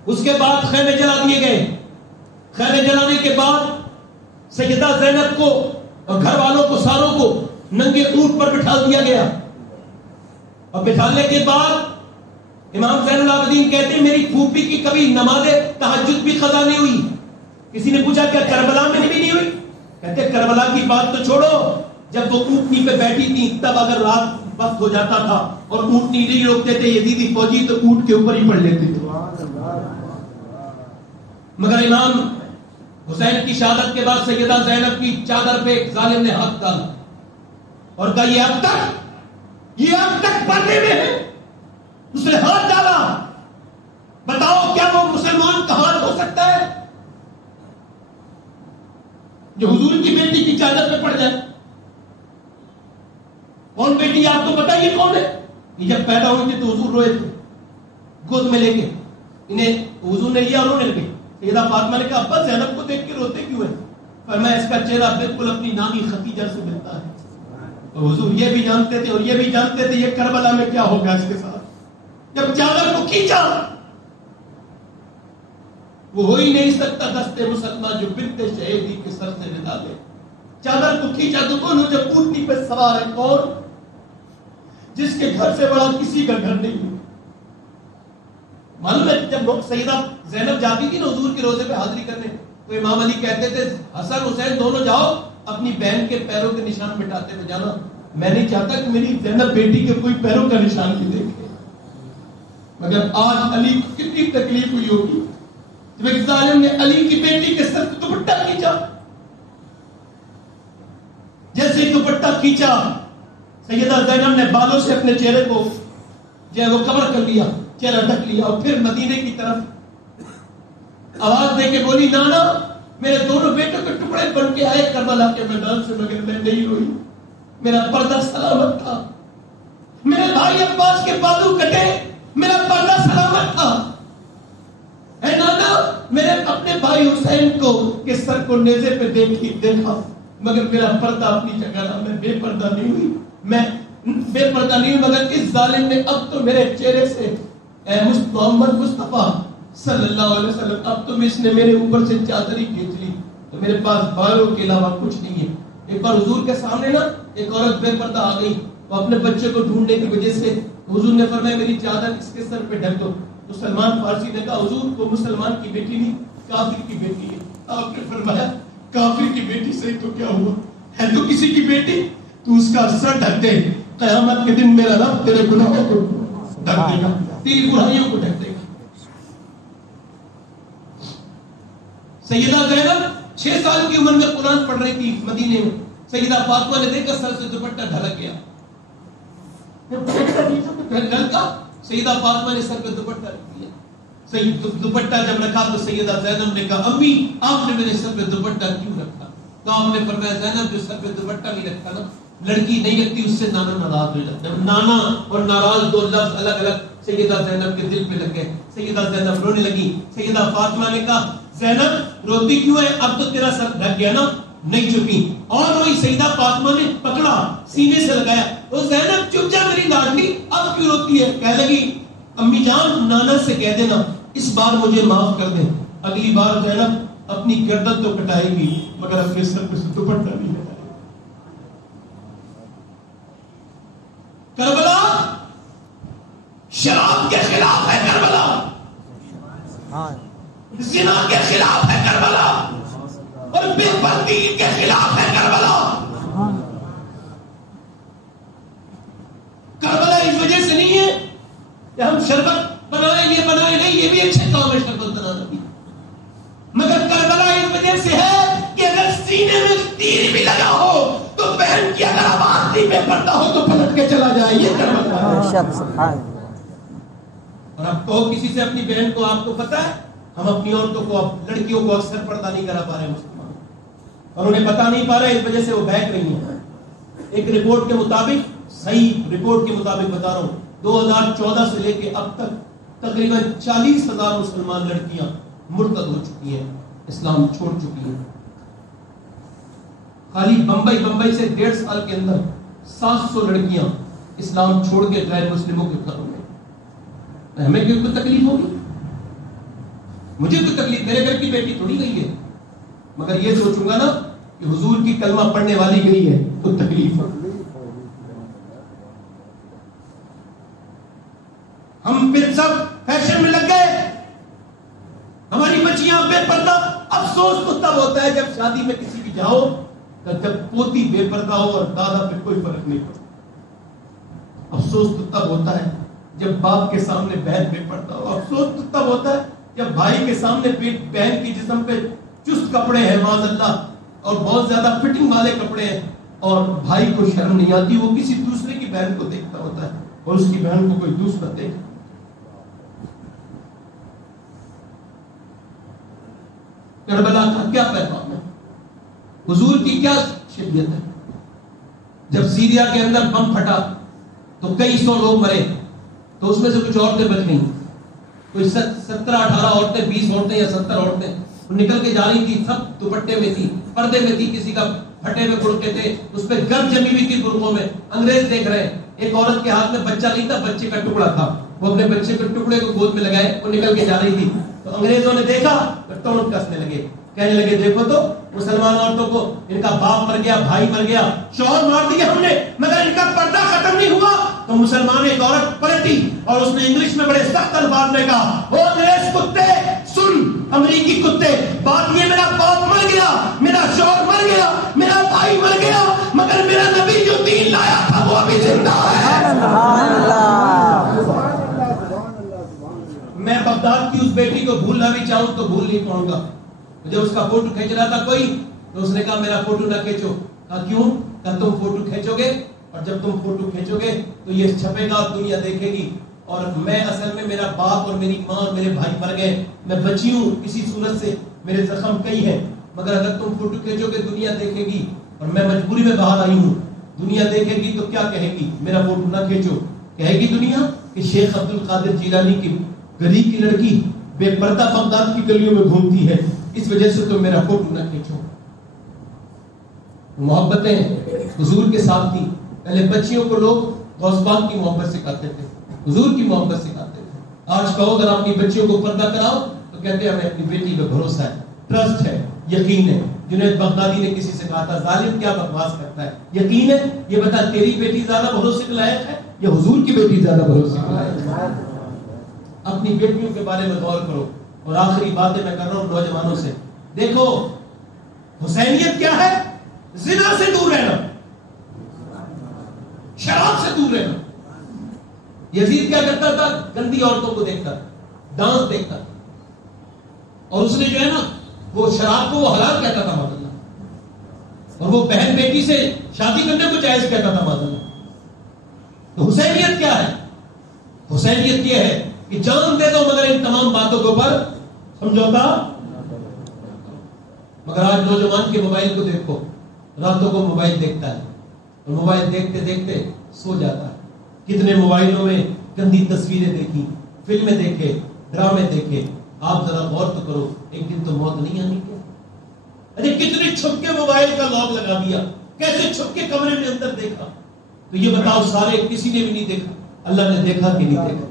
اس کے بعد خیمے جلا دیے گئے. خیمے جلانے کے بعد سیدہ زینب کو اور گھر والوں کو ساروں کو ننگے اونٹ پر بٹھا دیا گیا. اور بٹھانے کے بعد امام زین العابدین کہتے ہیں میری پھوپھی کی کبھی نماز تہجد بھی قضا نہیں ہوئی. کسی نے پوچھا کیا کربلا میں بھی نہیں ہوئی؟ کہتے کربلا کی بات تو چھوڑو, جب وہ اونٹنی پہ بیٹھی تھی تب اگر رات وقت ہو جاتا تھا اور اونٹنی نہیں روکتے تھے یزیدی فوجی تو اونٹ کے اوپر ہی پڑ لیتے تھے. مگر امام حسین کی شہادت کے بعد سیدہ زینب کی چادر پہ ایک ظالم نے ہاتھ ڈالا اور کہا یہ اب تک پردے میں ہے. اس نے ہاتھ ڈالا, بتاؤ جو حضور کی بیٹی کی چادر پہ پڑ جائے. کون بیٹی آپ کو پتا یہ کون ہے؟ یہ جب پیدا ہوئی تھی تو حضور روئے تھے گود میں لے کے, انہیں حضور نے لیا اور رونے لگے. سیدہ فاطمہ نے کہا ابا زینب کو دیکھ کے روتے کیوں ہیں؟ فرمایا اس کا چہرہ بالکل اپنی نانی خدیجہ سے ملتا ہے. تو حضور یہ بھی جانتے تھے اور یہ بھی جانتے تھے یہ کربلا میں کیا ہوگا اس کے ساتھ. جب چادر کو کھینچا وہ ہو ہی نہیں سکتا دستے مسلمان جو بنت شہیدی کے سر سے ودا دے. چادر کو کھینچا تو کون ہو جب اونٹنی پہ سوار ہے کون؟ جس کے گھر سے بڑا کسی کا گھر نہیں. معلوم ہے جب سیدہ زینب جاتی تھی نا حضور کے روزے پہ حاضری کرنے تو امام علی کہتے تھے حسن حسین دونوں جاؤ اپنی بہن کے پیروں کے نشان مٹاتے ہوئے جانا. میں نہیں چاہتا کہ میری زینب بیٹی کے کوئی پیروں کا نشان بھی دیکھے. مگر آج علی کو کتنی تکلیف ہوئی ہوگی جب ایک ظالم نے علی کی بیٹی کے سر سے دوپٹہ کھینچا. جیسے ہی دوپٹہ کھینچا سیدہ زینب نے بالوں سے اپنے چہرے کو جو ہے وہ کور کر لیا, چہرہ ڈھک لیا اور پھر مدینے کی طرف آواز دے کے بولی نانا میرے دونوں بیٹوں کے ٹکڑے بن کے آئے کربلا کے میدان سے مگر میں نہیں روئی. میرا پردہ سلامت تھا. میرے بھائی عباس کے بازو کٹے میرا پردہ سلامت تھا. اے نانا میں نے اپنے بھائی حسین کو کے سر کو نیزے پہ دیکھا مگر میرا پردہ اپنی جگہ رہا. میں بے پردہ نہیں ہوئی, میں بے پردہ نہیں ہوئی مگر اس ظالم نے اب تو میرے چہرے سے اے محمد مصطفیٰ صلی اللہ علیہ وسلم اب تو اس نے میرے اوپر سے چادر ہی کھینچ لی تو میرے پاس بالوں کے علاوہ کچھ نہیں ہے. ایک بار حضور کے سامنے نا ایک عورت بے پردہ آ گئی, وہ اپنے بچے کو ڈھونڈنے کی وجہ سے حضور نے فرمایا میری چادر اس کے سر پہ ڈھک دو. تو سلمان فارسی نے کہا حضور کو مسلمان کی بیٹی نہیں کافر کی بیٹی ہے. آپ نے فرمایا کافر کی بیٹی سے تو کیا ہوا, ہے تو کسی کی بیٹی, تو اس کا سر ڈھک دے. قیامت کے دن میرا رب تیرے گناہوں کو ڈھک دے گا, تیری برائیوں کو ڈھک دے گا. سیدہ زینب 6 سال کی عمر میں قرآن پڑھ رہی تھی مدینے میں. سیدہ فاطمہ نے دیکھا سر سے دوپٹہ ڈھلک گیا. سیدہ فاطمہ نے سر پہ دوپٹہ رکھ دیا. دوپٹہ جب رکھا تو سیدہ زینب نے کہا امی آپ نے میرے سر پہ دوپٹہ کیوں رکھا؟ تو آپ نے فرمایا زینب جو سر پہ دوپٹہ نہیں رکھتا نا لڑکی نہیں رکھتی اس سے نانا ناراض ہو جاتا ہے. نانا اور ناراض دو لفظ الگ الگ سیدہ زینب کے دل پہ لگ گئے. سیدہ زینب رونے لگی. سیدہ فاطمہ نے کہا زینب روتی کیوں ہے, اب تو تیرا سر ڈھک گیا نا, نہیں چپی. اور روئی. سیدہ فاطمہ نے پکڑا سینے سے لگایا. وہ زینب چپ جا میری لاڈلی, اب کیوں روتی ہے؟ کہنے لگی امی جان نانا سے کہہ دینا اس بار مجھے معاف کر دیں, اگلی بار زینب اپنی گردن تو کٹائے گی مگر اپنے سر پہ دوپٹہ نہیں لگائے. کربلا شراب کے خلاف ہے, کربلا زنا کے خلاف ہے, کربلا اور بے پردگی کے خلاف ہے, کربلا. کربلا اس وجہ سے نہیں ہے کہ ہم شربت بنائیں یہ بنائیں, نہیں یہ بھی اچھے کام ہے شربت بنانا بھی, مگر کربلا اس وجہ سے ہے کہ اگر سینے میں تیر بھی لگا ہو تو بہن کی اگر آواز نہیں بے پردہ ہو تو پلٹ کے چلا جائے, یہ کربلا. اور اب کہو کسی سے اپنی بہن کو, آپ کو پتا ہے ہم اپنی عورتوں کو لڑکیوں کو اکثر پردہ نہیں کرا پا رہے مسلمان, اور انہیں پتا نہیں پا رہے اس وجہ سے وہ بہک رہی ہیں. ایک رپورٹ کے مطابق, صحیح رپورٹ کے مطابق بتا رہا ہوں, 2014 سے لے کے اب تک تقریباً 40,000 مسلمان لڑکیاں مرتد ہو چکی ہیں, اسلام چھوڑ چکی ہیں. خالی بمبئی سے 1.5 سال کے اندر 700 لڑکیاں اسلام چھوڑ کے غیر مسلموں کے گھروں میں. ہمیں کیوں کوئی تکلیف ہوگی؟ مجھے تو تکلیف, میرے گھر کی بیٹی تھوڑی گئی ہے, مگر یہ سوچوں گا نا کہ حضور کی کلمہ پڑھنے والی گئی ہے تو تکلیف ہوگی. ہم پھر سب فیشن میں لگ گئے, ہماری بچیاں بے پردہ. افسوس تو تب ہوتا ہے جب شادی میں کسی کی جاؤ تو جب پوتی بے پردہ ہو اور دادا پہ کوئی فرق نہیں پڑتا. افسوس تو تب ہوتا ہے جب باپ کے سامنے بہن بے پردہ ہو. افسوس تو تب ہوتا ہے جب بھائی کے سامنے بہن کی جسم پہ چست کپڑے ہیں معاذ اللہ اور بہت زیادہ فٹنگ والے کپڑے ہیں اور بھائی کو شرم نہیں آتی, وہ کسی دوسرے کی بہن کو دیکھتا ہوتا ہے اور اس کی بہن کو کوئی دوسرا دیکھتا. کربلا کا کیا پیغام ہے؟ حضور کی کیا شدت ہے. جب سیریا کے اندر بم پھٹا تو کئی سو لوگ مرے, تو اس میں سے کچھ عورتیں بچ گئیں, کوئی 17-18 عورتیں, 20 عورتیں یا 70 عورتیں نکل کے جا رہی تھی, سب دوپٹے میں تھی, پردے میں تھی, کسی کا پھٹے ہوئے برقعے تھے, اس پہ گرد جمی ہوئی تھی برقعوں میں. انگریز دیکھ رہے ہیں, ایک عورت کے ہاتھ میں بچہ نہیں تھا, بچے کا ٹکڑا تھا, وہ اپنے بچے کے ٹکڑے کو گود میں لگائے, وہ نکل کے جا رہی تھی. تو انگریزوں نے دیکھا تو ٹونٹ کسنے لگے, کہنے لگے دیکھو تو مسلمان عورتوں کو, ان کا باپ مر گیا, بھائی مر گیا, شوہر مار دیا ہم نے, مگر ان کا پردہ ختم نہیں ہوا. تو مسلمان ایک عورت پلٹی اور اس نے انگلش میں بڑے سخت الفاظ میں کہا, او انگریز کتے سن, امریکی کتے, بات یہ میرا باپ مر گیا, میرا شوہر مر گیا, میرا بھائی مر گیا, مگر میرا نبی جو دین لایا تھا وہ ابھی زندہ ہے. میں بغداد کی اس بیٹی کو بھولنا بھی چاہوں تو بھول نہیں پاؤں گا. جب اس کا فوٹو کھینچ رہا تھا کوئی, تو اس نے کہا میرا فوٹو نہ کھینچو. کہا کیوں؟ کہا تم فوٹو کھینچو گے اور جب تم فوٹو کھینچو گے تو یہ چھپے گا اور دنیا دیکھے گی, اور میں اصل میں میرا باپ اور میری ماں اور میرے بھائی مر گئے, میں بچی ہوں کسی صورت سے, میرے زخم کئی ہیں, مگر اگر تم فوٹو کھینچو گے دنیا دیکھے گی, اور میں مجبوری میں باہر آئی ہوں, دنیا دیکھے گی تو کیا کہے گی, میرا فوٹو نہ کھینچو. کہے گی دنیا کہ شیخ عبد القادر جیلانی کی غریب کی لڑکی بے پردہ بغداد کی گلیوں میں گھومتی ہے, اس وجہ سے تم میرا فوٹو نہ کھینچو. محبتیں حضور کے ساتھ تھی. پہلے بچیوں کو لوگ غوث پاک کی محبت سکھاتے تھے, حضور کی محبت سکھاتے تھے. آج کہو اگر اپنی بچیوں کو پردہ کراؤ تو کہتے ہیں ہمیں اپنی بیٹی پہ بھروسہ ہے, ٹرسٹ ہے, یقین ہے. جنید بغدادی نے کسی سے کہا تھا ظالم کیا بکواس کرتا ہے, یقین ہے, یہ بتا تیری بیٹی زیادہ بھروسے کے لائق ہے یا حضور کی بیٹی زیادہ بھروسے کے لائق ہے؟ اپنی بیٹیوں کے بارے میں غور کرو. اور آخری باتیں میں کر رہا ہوں نوجوانوں سے, دیکھو حسینیت کیا ہے؟ زنا سے دور رہنا, شراب سے دور رہنا. یزید کیا کرتا تھا؟ گندی عورتوں کو دیکھتا, ڈانس دیکھتا, اور اس نے جو ہے نا وہ شراب کو وہ حلال کہتا تھا معاذ اللہ, اور وہ بہن بیٹی سے شادی کرنے کو جائز کہتا تھا معاذ اللہ. تو حسینیت کیا ہے؟ حسینیت یہ ہے کہ جان دے دو مگر ان تمام باتوں کے اوپر سمجھوتا. مگر آج نوجوان کے موبائل کو دیکھو, راتوں کو موبائل دیکھتا ہے اور موبائل دیکھتے دیکھتے سو جاتا ہے. کتنے موبائلوں میں گندی تصویریں دیکھی, فلمیں دیکھے, ڈرامے دیکھے. آپ ذرا غور تو کرو, ایک دن تو موت نہیں آنی کیا؟ ارے کتنے چھپ کے موبائل کا لاک لگا دیا, کیسے چھپ کے کمرے میں اندر دیکھا. تو یہ بتاؤ سارے کسی نے بھی نہیں دیکھا, اللہ نے دیکھا کہ نہیں دیکھا.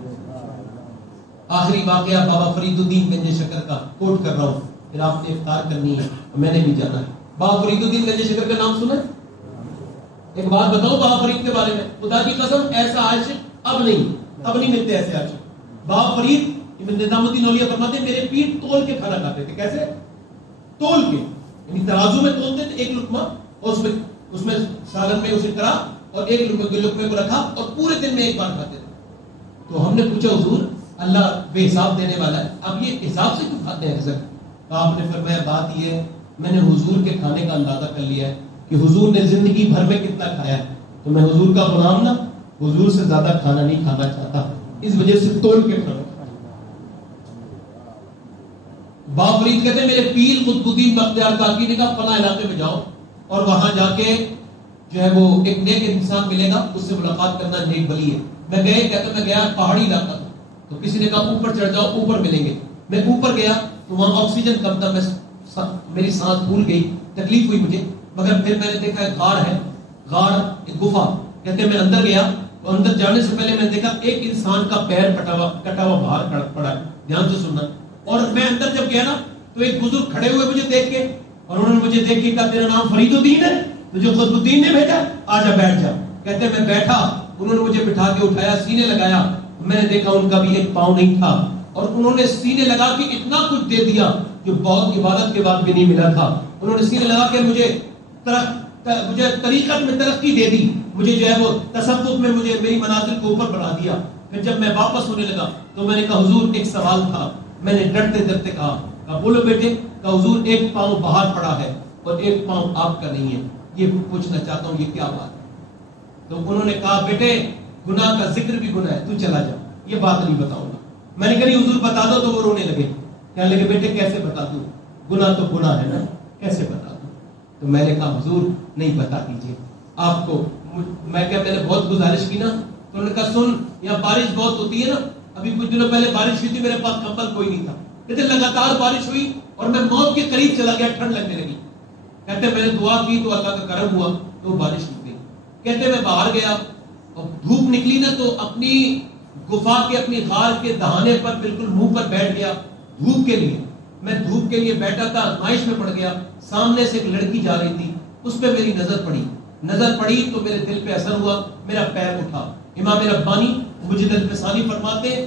آخری واقعہ بابا فرید الدین گنج شکر کا کوٹ کر رہا ہوں, پھر آپ نے افطار کرنی ہے, میں نے بھی جانا ہے. بابا فرید الدین گنج شکر کا نام سنا؟ ایک بات بتاؤ بابا فرید کے بارے میں, خدا کی قسم ایسا عاشق اب نہیں ملتے ایسے عاشق. بابا فرید نظام الدین اولیاء فرماتے ہیں میرے پیر تول کے کھانا کھاتے تھے. کیسے تول کے؟ یعنی ترازو میں تولتے تھے ایک لقمہ, اور اس میں سالن میں اسے کرا اور ایک لقمے کو رکھا اور پورے دن میں ایک بار کھاتے تھے. تو ہم نے پوچھا حضور اللہ بے حساب دینے والا ہے, اب یہ حساب سے کیوں کھاتے ہیں سر؟ تو آپ نے فرمایا بات یہ ہے, میں نے حضور کے کھانے کا اندازہ کر لیا ہے کہ حضور نے زندگی بھر میں کتنا کھایا ہے, تو میں حضور کا غلام نا, حضور سے زیادہ کھانا نہیں کھانا چاہتا, اس وجہ سے توڑ کے کھانا. بابا فرید کہتے ہیں میرے پیر قطب الدین بختیار کاکی نے کہا فلاں علاقے میں جاؤ اور وہاں جا کے جو ہے وہ ایک نیک انسان ملے گا, اس سے ملاقات کرنا نیک بلی ہے. میں گیا پہاڑی علاقہ تھا, تو کسی نے کہا اوپر چڑھ جاؤ اوپر ملیں گے. میں اوپر گیا تو وہاں آکسیجن کم تھا, میری سانس پھول گئی, تکلیف ہوئی مجھے. مگر پھر میں نے دیکھا ایک غار ایک گفا. کہتے ہیں میں اندر گیا تو اندر جانے سے پہلے میں نے دیکھا ایک انسان کا پیر کٹا ہوا باہر پڑا ہے, دھیان سے سننا. اور میں اندر جب گیا نا تو ایک بزرگ کھڑے ہوئے مجھے دیکھ کے, اور انہوں نے مجھے دیکھ کے کہا تیرا نام فرید الدین ہے؟ تو جو قطب الدین نے بھیجا آجا بیٹھ جا. کہتے ہیں میں بیٹھا, انہوں نے مجھے بٹھا کے اٹھایا, سینے لگایا, میں نے دیکھا ان کا بھی ایک پاؤں نہیں تھا, اور انہوں نے سینے لگا کے اتنا کچھ دے دیا جو بہت عبادت کے بعد بھی نہیں ملا تھا. انہوں نے سینے لگا کے مجھے طریقت میں ترقی دے دی, مجھے جو ہے وہ تصوف میں مجھے میری منازل کو اوپر بڑھا دیا. پھر جب میں واپس ہونے لگا تو میں نے کہا حضور ایک سوال تھا. میں نے ڈرتے ڈرتے کہا بولو بیٹے. کہا حضور ایک پاؤں باہر پڑا ہے اور ایک پاؤں آپ کا نہیں ہے, یہ پوچھنا چاہتا ہوں یہ کیا بات ہے؟ تو انہوں نے کہا بیٹے گناہ کا ذکر بھی گناہ ہے, تو چلا جا, یہ بات نہیں بتاؤں گا. میں نے کہا حضور بتا دو, تو وہ رونے لگے. کہنے لگے بیٹے کیسے بتا دوں, گناہ تو گناہ ہے نا, کیسے بتا دوں. تو میں نے کہا حضور نہیں بتا دیجیے آپ کو. میں نے بہت گزارش کی نا, تو انہوں نے کہا سن, یہاں بارش بہت ہوتی ہے نا, ابھی کچھ دنوں پہلے بارش ہوئی تھی, میرے پاس کمبل کوئی نہیں تھا. کہتے لگاتار بارش ہوئی اور میں موت کے قریب چلا گیا, ٹھنڈ لگنے لگی. کہتے میں نے دعا کی تو اللہ کا کرم ہوا تو بارش رک گئی. کہتے میں باہر گیا اور دھوپ نکلی نا تو اپنی گفا کے اپنی غار کے دہانے پر بالکل منہ پر بیٹھ گیا دھوپ کے لیے. میں دھوپ کے لیے بیٹھا تھا, آزمائش میں پڑ گیا. سامنے سے ایک لڑکی جا رہی تھی, اس پہ میری نظر پڑی تو میرے دل پہ اثر ہوا, میرا پیر اٹھا. امام ربانی مجدد ثانی فرماتے ہیں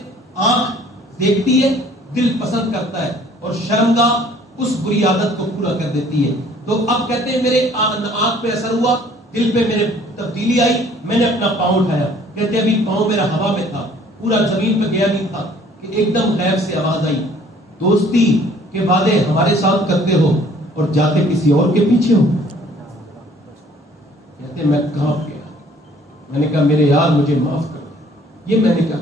آنکھ دیکھتی ہے, دل پسند کرتا ہے, اور شرمگاہ اس بری عادت کو پورا کر دیتی ہے. تو اب کہتے ہیں میرے آنکھ پہ اثر ہوا, دل پہ میرے تبدیلی آئی, میں نے اپنا پاؤں اٹھایا. کہتے ابھی پاؤں میرا ہوا میں تھا, پورا زمین پہ گیا نہیں تھا کہ ایک دم غیب سے آواز آئی, دوستی کے وعدے ہمارے ساتھ کرتے ہو اور جاتے کسی اور کے پیچھے ہو. کہتے میں کانپ گیا. میں نے کہا میرے یار مجھے معاف کر. یہ میں نے کہا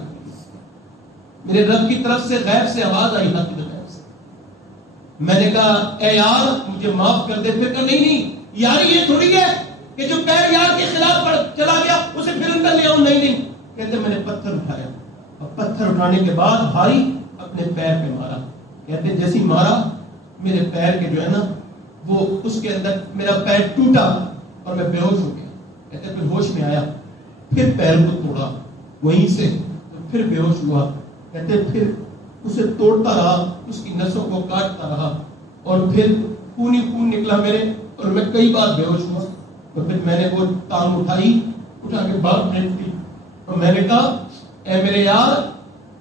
میرے رب کی طرف سے غیب سے آواز آئی, حق غیب سے. میں نے کہا اے یار مجھے معاف کر دے. پھر کہا نہیں یار یہ تھوڑی ہے کہ جو پیر یار کے خلاف چلا گیا اسے پھر اندر لے آؤں. نہیں. کہتے میں نے پتھر اٹھایا اور پتھر اٹھانے کے بعد بھاری اپنے پیر پہ مارا. کہتے جیسی مارا میرے پیر کے جو ہے نا وہ اس کے اندر میرا پیر ٹوٹا اور میں بے ہوش ہو گیا. کہتے پھر ہوش میں آیا, پھر پیر کو توڑا وہیں سے, پھر بے ہوش ہوا. کہتے پھر اسے توڑتا رہا, اس کی نسوں کو کاٹتا رہا, اور پھر خون ہی خون نکلا میرے, اور میں کئی بار بے ہوش ہوا. تو پھر میں نے وہ ٹانگ اٹھا کے باہر پھینک دی, اور میں نے کہا اے میرے یار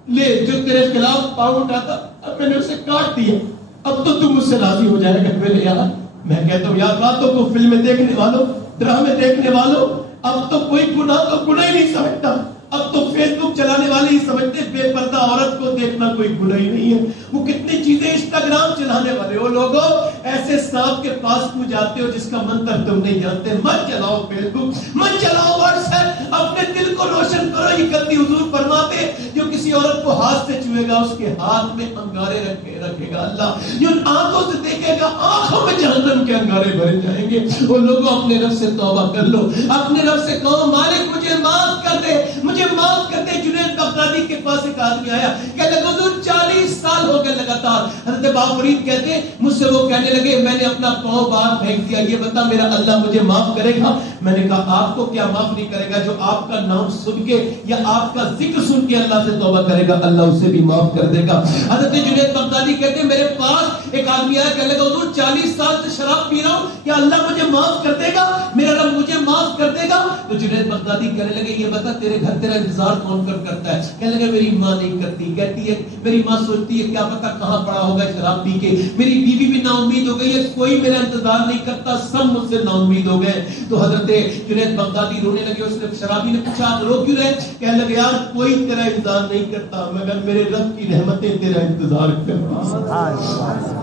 لے جو تیرے خلاف پاؤں اٹھاتا, اب میں نے اسے کاٹ دیا, اب تو تم مجھ سے راضی ہو جائے گا میرے یار. میں کہتا ہوں یار راتوں کو فلمیں دیکھنے والوں, ڈرامے دیکھنے والوں, اب تو کوئی گناہ تو گناہ ہی نہیں سمجھتا. اب تو فیس بک چلانے والے ہی سمجھتے بے پردہ عورت کو دیکھنا کوئی گناہ ہی نہیں ہے. وہ کتنی چیزیں انسٹاگرام چلانے والے ہو لوگوں, ایسے سانپ کے پاس کیوں جاتے ہو جس کا منتر تم نہیں جانتے. مت چلاؤ فیس بک, مت چلاؤ واٹس ایپ, اپنے دل کو روشن کرو. یہ گندی حضور فرماتے جو کسی عورت کو ہاتھ سے چھوئے گا اس کے ہاتھ میں انگارے رکھے گا اللہ. جو آنکھوں سے دیکھے گا آنکھوں میں جہنم کے انگارے بھرے جائیں گے. وہ لوگوں اپنے رب سے توبہ کر لو, اپنے رب سے کہو مالک مجھے معاف کر دے, مجھے معاف کر دے. جنید بغدادی کے پاس ایک آدمی آیا, کہنے لگا حضور 40 سال ہو گئے لگاتار. حضرت بافرید کہتے مجھ سے وہ کہنے لگے میں نے اپنا پاؤں باہر پھینک دیا, یہ بتا میرا اللہ مجھے معاف کرے گا؟ میں نے کہا آپ کو کیا معاف نہیں کرے گا, جو آپ کا نام سن کے یا آپ کا ذکر سن کے اللہ سے توبہ کرے گا اللہ اسے بھی معاف کر دے گا. حضرت جنید بغدادی کہتے میرے پاس ایک آدمی آیا, کہنے لگا حضور 40 سال سے شراب پی رہا ہوں, کیا اللہ مجھے معاف کر دے گا, میرا رب مجھے معاف کر دے گا؟ تو جنید بغدادی کہنے لگے یہ بتا تیرے گھر تیرا انتظار کون کرتا ہے؟ کہنے لگے میری ماں نہیں کرتی. کہتی ہے میری ماں سوچتی ہے کیا پتا کہاں پڑا ہوگا شراب پی کے. میری بیوی بھی نا امید ہو گئی ہے, کوئی میرا انتظار نہیں کرتا, سب مجھ سے نا امید ہو گئے. تو حضرت جنید بغدادی رونے لگے. اس نے شرابی نے پوچھا آپ رو کیوں رہے؟ کہنے لگے یار کوئی تیرا انتظار نہیں کرتا مگر میرے رب کی رحمتیں تیرا انتظار کر رہی.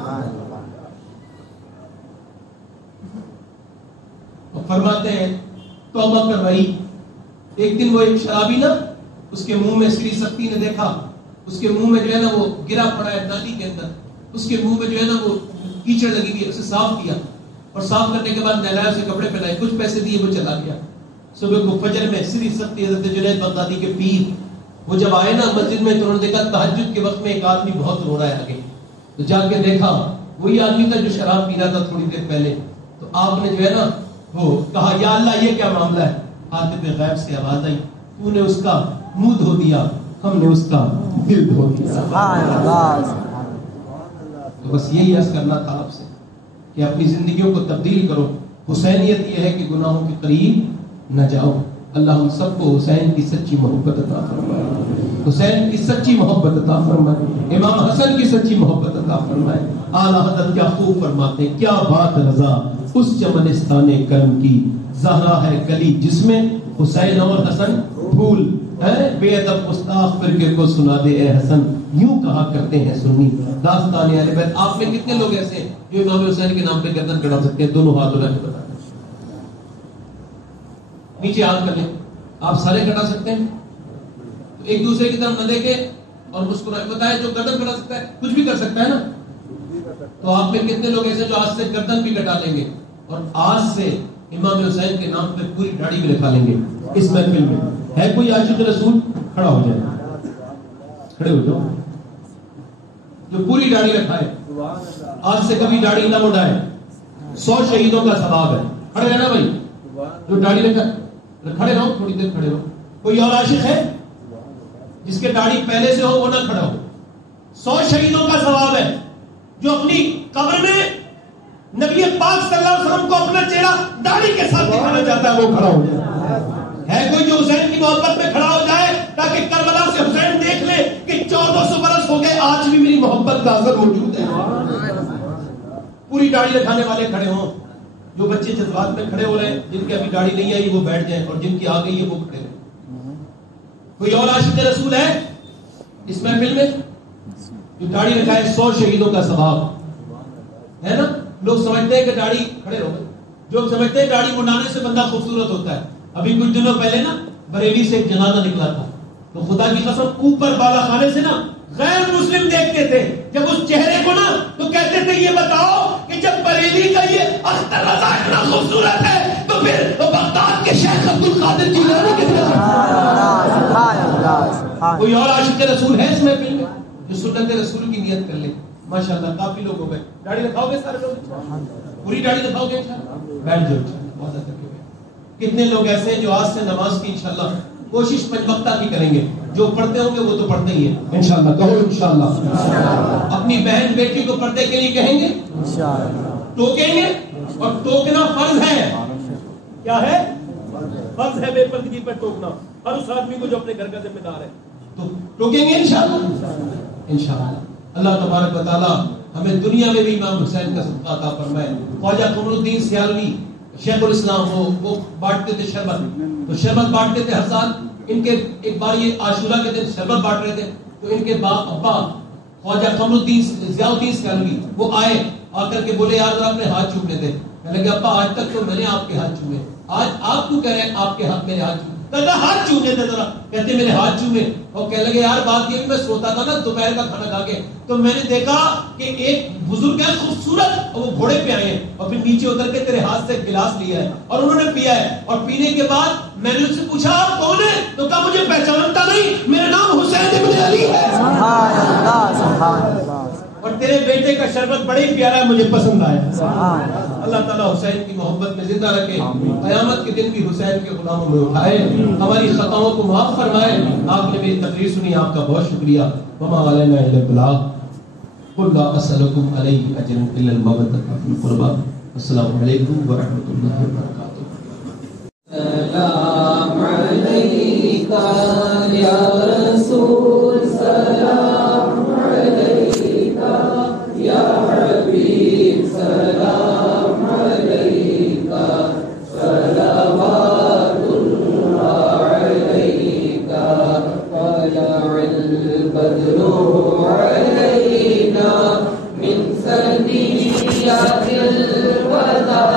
فرماتے ہیں توبہ کر رہی. ایک دن وہ ایک شرابی نا اس کے منہ میں سری سختی نے دیکھا, اس کے منہ میں جو ہے نا وہ گرا پڑا ہے نالی کے اندر, اس کے منہ میں جو ہے نا وہ کیچڑ لگی ہوئی, اسے صاف کیا اور صاف کرنے کے بعد نہلایا, اسے کپڑے پہنائے, کچھ پیسے دیے, وہ چلا گیا. صبح کو فجر میں سری سختی حضرت جنید بغدادی کے پیر وہ جب آئے نا مسجد میں تو انہوں نے دیکھا تہجد کے وقت میں ایک آدمی بہت رو رہا ہے آگے. تو جا کے دیکھا وہی آدمی تھا جو شراب پی رہا تھا تھوڑی دیر پہلے. تو آپ نے جو ہے نا وہ کہا یا اللہ یہ کیا معاملہ ہے؟ حاتم غیب سے آواز آئی تو نے اس کا منہ دھو دیا, ہم نے اس کا دل دھو دیا. تو بس یہی عرض کرنا تھا آپ سے کہ اپنی زندگیوں کو تبدیل کرو. حسینیت یہ ہے کہ گناہوں کے قریب نہ جاؤ. اللہ ہم سب کو حسین کی سچی محبت عطا فرمائے, حسین کی سچی محبت عطا فرمائے, امام حسن کی سچی محبت عطا فرمائے. اعلیٰ حضرت کیا خوب فرماتے ہیں, کیا بات رضا اس چمنستان کرم کی, زہرا ہے گلی جس میں حسین اور حسن پھول ہے, بے ادب گستاخ فرقے کو سنا دے اے حسن, یوں کہا کرتے ہیں سنی داستان اہل بیت. آپ میں کتنے لوگ ایسے ہیں جو امام حسین کے نام پہ گردن کڑا سکتے ہیں؟ دونوں ہاتھ اٹھا کے بتا دیں, نیچے ہاتھ کر لیں. آپ سارے کٹا سکتے ہیں؟ تو ایک دوسرے کی طرف نہ دیکھے اور مسکرائے. بتائیں جو گردن کٹا سکتا ہے کچھ بھی کر سکتا ہے نا. تو آپ میں کتنے لوگ ایسے جو ہاتھ سے گردن بھی کٹا لیں گے؟ اور آج سے امام حسین کے نام پہ پوری داڑھی بھی لکھا لیں گے اس محفل میں. ہے کوئی عاشق رسول؟ کھڑا ہو جائے, کھڑے ہو جاؤ. جو پوری داڑھی رکھا ہے آج سے کبھی داڑھی نہ مڈائے, 100 شہیدوں کا ثواب ہے. کھڑے رہنا بھائی, جو داڑھی رکھا کھڑے رہو, تھوڑی دیر کھڑے رہو. کوئی اور عاشق ہے جس کے داڑھی پہلے سے ہو وہ نہ کھڑا ہو؟ 100 شہیدوں کا ثواب ہے. جو اپنی قبر میں نبی پاک صلی اللہ علیہ وسلم کو اپنا چہرہ داڑھی کے ساتھ دکھانا چاہتا ہے وہ کھڑا ہو جائے. ہے کوئی جو حسین کی محبت میں کھڑا ہو جائے تاکہ کربلا سے حسین دیکھ لے کہ 1400 برس ہو گئے آج بھی میری محبت کا اثر موجود ہے. پوری داڑھی رکھانے والے کھڑے ہوں. جو بچے جذبات میں کھڑے ہو رہے ہیں, جن کی ابھی داڑھی نہیں آئی وہ بیٹھ جائیں, اور جن کی آ گئی ہے وہ کھڑے رہیں. کوئی اور عاشق رسول ہے اس محفل میں جو داڑھی رکھائے؟ 100 شہیدوں کا ثواب ہے نا. لوگ سمجھتے ہیں کہ داڑھی, کھڑے رہو, جو سمجھتے ہیں داڑھی منڈانے سے بندہ خوبصورت ہوتا ہے. ابھی کچھ دنوں پہلے نا بریلی سے ایک جنازہ نکلا تھا, تو خدا کی قسم اوپر بالا خانے سے نا غیر مسلم دیکھتے تھے جب اس چہرے کو نا, تو کہتے تھے یہ بتاؤ کہ جب بریلی کا یہ اختر رضا اتنا خوبصورت ہے تو پھر بغداد کے شیخ عبد القادر جیلانی کتنے. کوئی اور عاشق رسول ہے اس محفل میں جو سنت رسول کی نیت کر لے؟ ماشاءاللہ کافی لوگ ہو گئے. داڑھی دکھاؤ گے سارے لوگ؟ پوری داڑھی دکھاؤ گے انشاءاللہ؟ بیٹھ جاؤ انشاءاللہ. بہت اچھا. کتنے لوگ ایسے ہیں جو آج سے نماز کی انشاءاللہ کوشش 5 وقتہ کی کریں گے؟ جو پڑھتے ہوں گے وہ تو پڑھتے ہی ہیں انشاءاللہ. کہو انشاءاللہ. اپنی بہن بیٹی کو پردے کے لیے کہیں گے, ٹوکیں گے, اور ٹوکنا فرض ہے. کیا ہے؟ فرض ہے بے پردگی پر ٹوکنا. ہر اس آدمی کو جو اپنے گھر کا ذمہ دار ہے تو ٹوکیں گے انشاءاللہ. انشاءاللہ اللہ تبارک و تعالی ہمیں دنیا میں بھی امام حسین کا صدقہ عطا فرمائے. خواجہ قمر الدین سیالوی شیخ الاسلام وہ بانٹتے تھے شربت, تو شربت بانٹتے تھے ہر سال. ان کے ایک بار یہ عاشورہ کے دن شربت بانٹ رہے تھے, تو ان کے باپ ابا خواجہ قمر الدین ضیاء الدین سیالوی وہ آئے, آ کر کے بولے یار ذرا اپنے ہاتھ چومنے تھے. کہنے لگے ابا آج تک تو میں نے آپ کے ہاتھ چومے, آج آپ کو کہہ رہے ہیں آپ کے ہاتھ میرے ہاتھ چومے. کہتا ہاتھ چومے تھے ذرا, کہتے میرے ہاتھ چومے. اور کہنے لگے یار بات یہ کہ میں سوتا تھا نا دوپہر کا کھانا کھا کے, تو میں نے دیکھا کہ ایک بزرگ ہے خوبصورت, اور وہ گھوڑے پہ آئے ہیں, اور پھر نیچے اتر کے تیرے ہاتھ سے گلاس لیا ہے اور انہوں نے پیا ہے, اور پینے کے بعد میں نے ان سے پوچھا آپ کون ہیں, تو کہا مجھے پہچانتا نہیں, میرا نام حسین ابن علی ہے. سبحان اللہ, سبحان اللہ. اور تیرے بیٹے کا شربت بڑے ہی پیارا ہے, مجھے پسند آیا. اللہ تعالیٰ حسین کی محبت میں زندہ رکھے, قیامت کے دن بھی حسین کے غلاموں میں اٹھائے, ہماری خطاؤں کو معاف فرمائے. آپ نے میری تقریر سنی, آپ کا بہت شکریہ. وما علینا الا البلاغ, قل لا اسألکم علیہ اجرا الا المودۃ فی القربى. السلام علیکم ورحمۃ اللہ وبرکاتہ. سلام علیکہ یا رسول, سلام علیکہ یا حبیب, سلام علیکہ, صلوات اللہ علیکہ, طلع البدر علینا من ثنیات الوداع,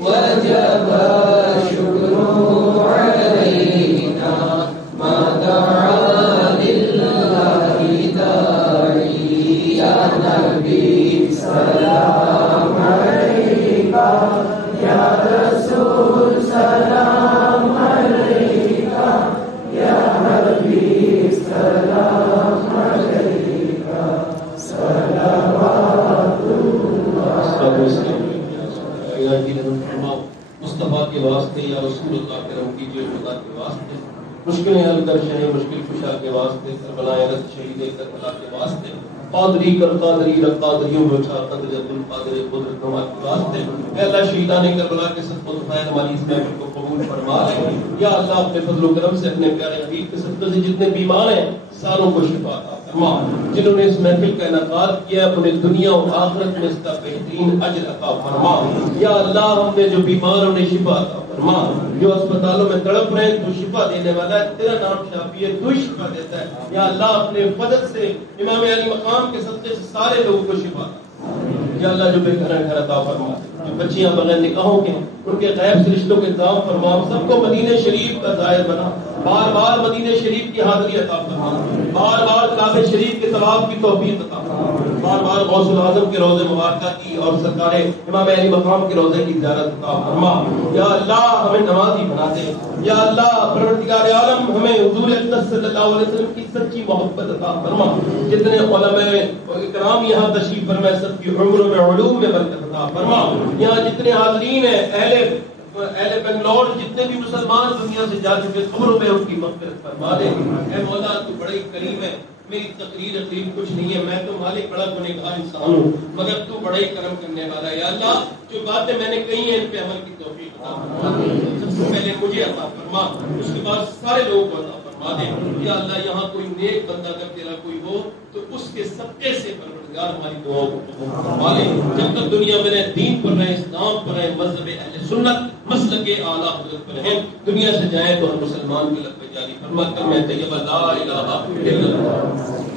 وجب شکر علینا ما دعا للہ داعی. یا نبی سلام علیکہ, یا رسول سلام علیکہ, یا حبیب سلام علیکہ, صلوات مصطفیٰ کے واسطے یا رسول اللہ کے رحم کیجیے, خدا کے واسطے مشکلیں حل کر شہ مشکل کشا کے واسطے, کربلا رت شہید کربلا کے واسطے, قادری کر قادری رب قادریوں میں اٹھا قدر عبد القادر قدرت نما کے واسطے. اے اللہ شہیدان کربلا کے صدقہ خیر ہماری اس محفل کو قبول فرما لے. یا اللہ اپنے فضل و کرم سے اپنے پیارے حبیب کے صدقے سے جتنے بیمار ہیں ساروں کو شفا عطا فرما. جنہوں نے اس محفل کا انعقاد کیا انہیں دنیا و آخرت میں اس کا بہترین اجر عطا فرما. یا اللہ ہم نے جو بیمار انہیں شفا عطا فرما, جو اسپتالوں میں تڑپ رہے ہیں تو شفا دینے والا ہے, تیرا نام شافی ہے, تو ہی شفا دیتا ہے. یا اللہ اپنے فضل سے امام علی مقام کے صدقے سے سارے لوگوں کو شفا عطا. یا اللہ جو بے گھر گھر عطا فرما, جو بچیاں بغیر نکاحوں کے ان کے غیب سے رشتوں کے انتظام فرما, سب کو مدینہ شریف کا ظاہر بنا, بار بار مدینہ شریف کی حاضری عطا فرما, بار بار کعبہ شریف کے طواف کی توفیق عطا فرما. بار بار غوث العظم کے روضے مبارکہ کی اور سرکار امام علی مقام کے روضے کی زیارت عطا فرما. یا اللہ ہمیں نمازی بنا دے. یا اللہ پروردگار عالم ہمیں حضور اقدس صلی اللہ علیہ وسلم کی سچی محبت عطا فرما. جتنے علماء کرام یہاں تشریف فرمائے سب کی عمر میں علوم میں برکت عطا فرما. یہاں جتنے حاضرین ہیں اہل بنگلور جتنے بھی مسلمان دنیا سے جا چکے قبروں میں ان کی مغفرت فرما دے. اے مولا تو بڑے ہی کریم ہے. میری تقریر کچھ نہیں ہے, میں تو مالک بڑا گنہگار انسان ہوں, مگر تو بڑا ہی کرم کرنے والا ہے. یا اللہ جو باتیں میں نے کہی ہیں ان پہ عمل کی توفیق عطا فرما. سب سے پہلے مجھے عطا فرما, اس کے بعد سارے لوگوں کو عطا فرما دے. یا اللہ یہاں کوئی نیک بندہ اگر تیرا کوئی ہو تو اس کے صدقے سے پروردگار ہماری دعاؤں کو قبول فرما لے. جب تک دنیا میں رہے دین پر رہے, اسلام پر رہے, مذہب اہل سنت مسلک اعلیٰ حضرت پر ہیں, دنیا سے جائیں تو ہم مسلمان کے لب پہ جاری فرما کر میں طیبہ لا الہ الا اللہ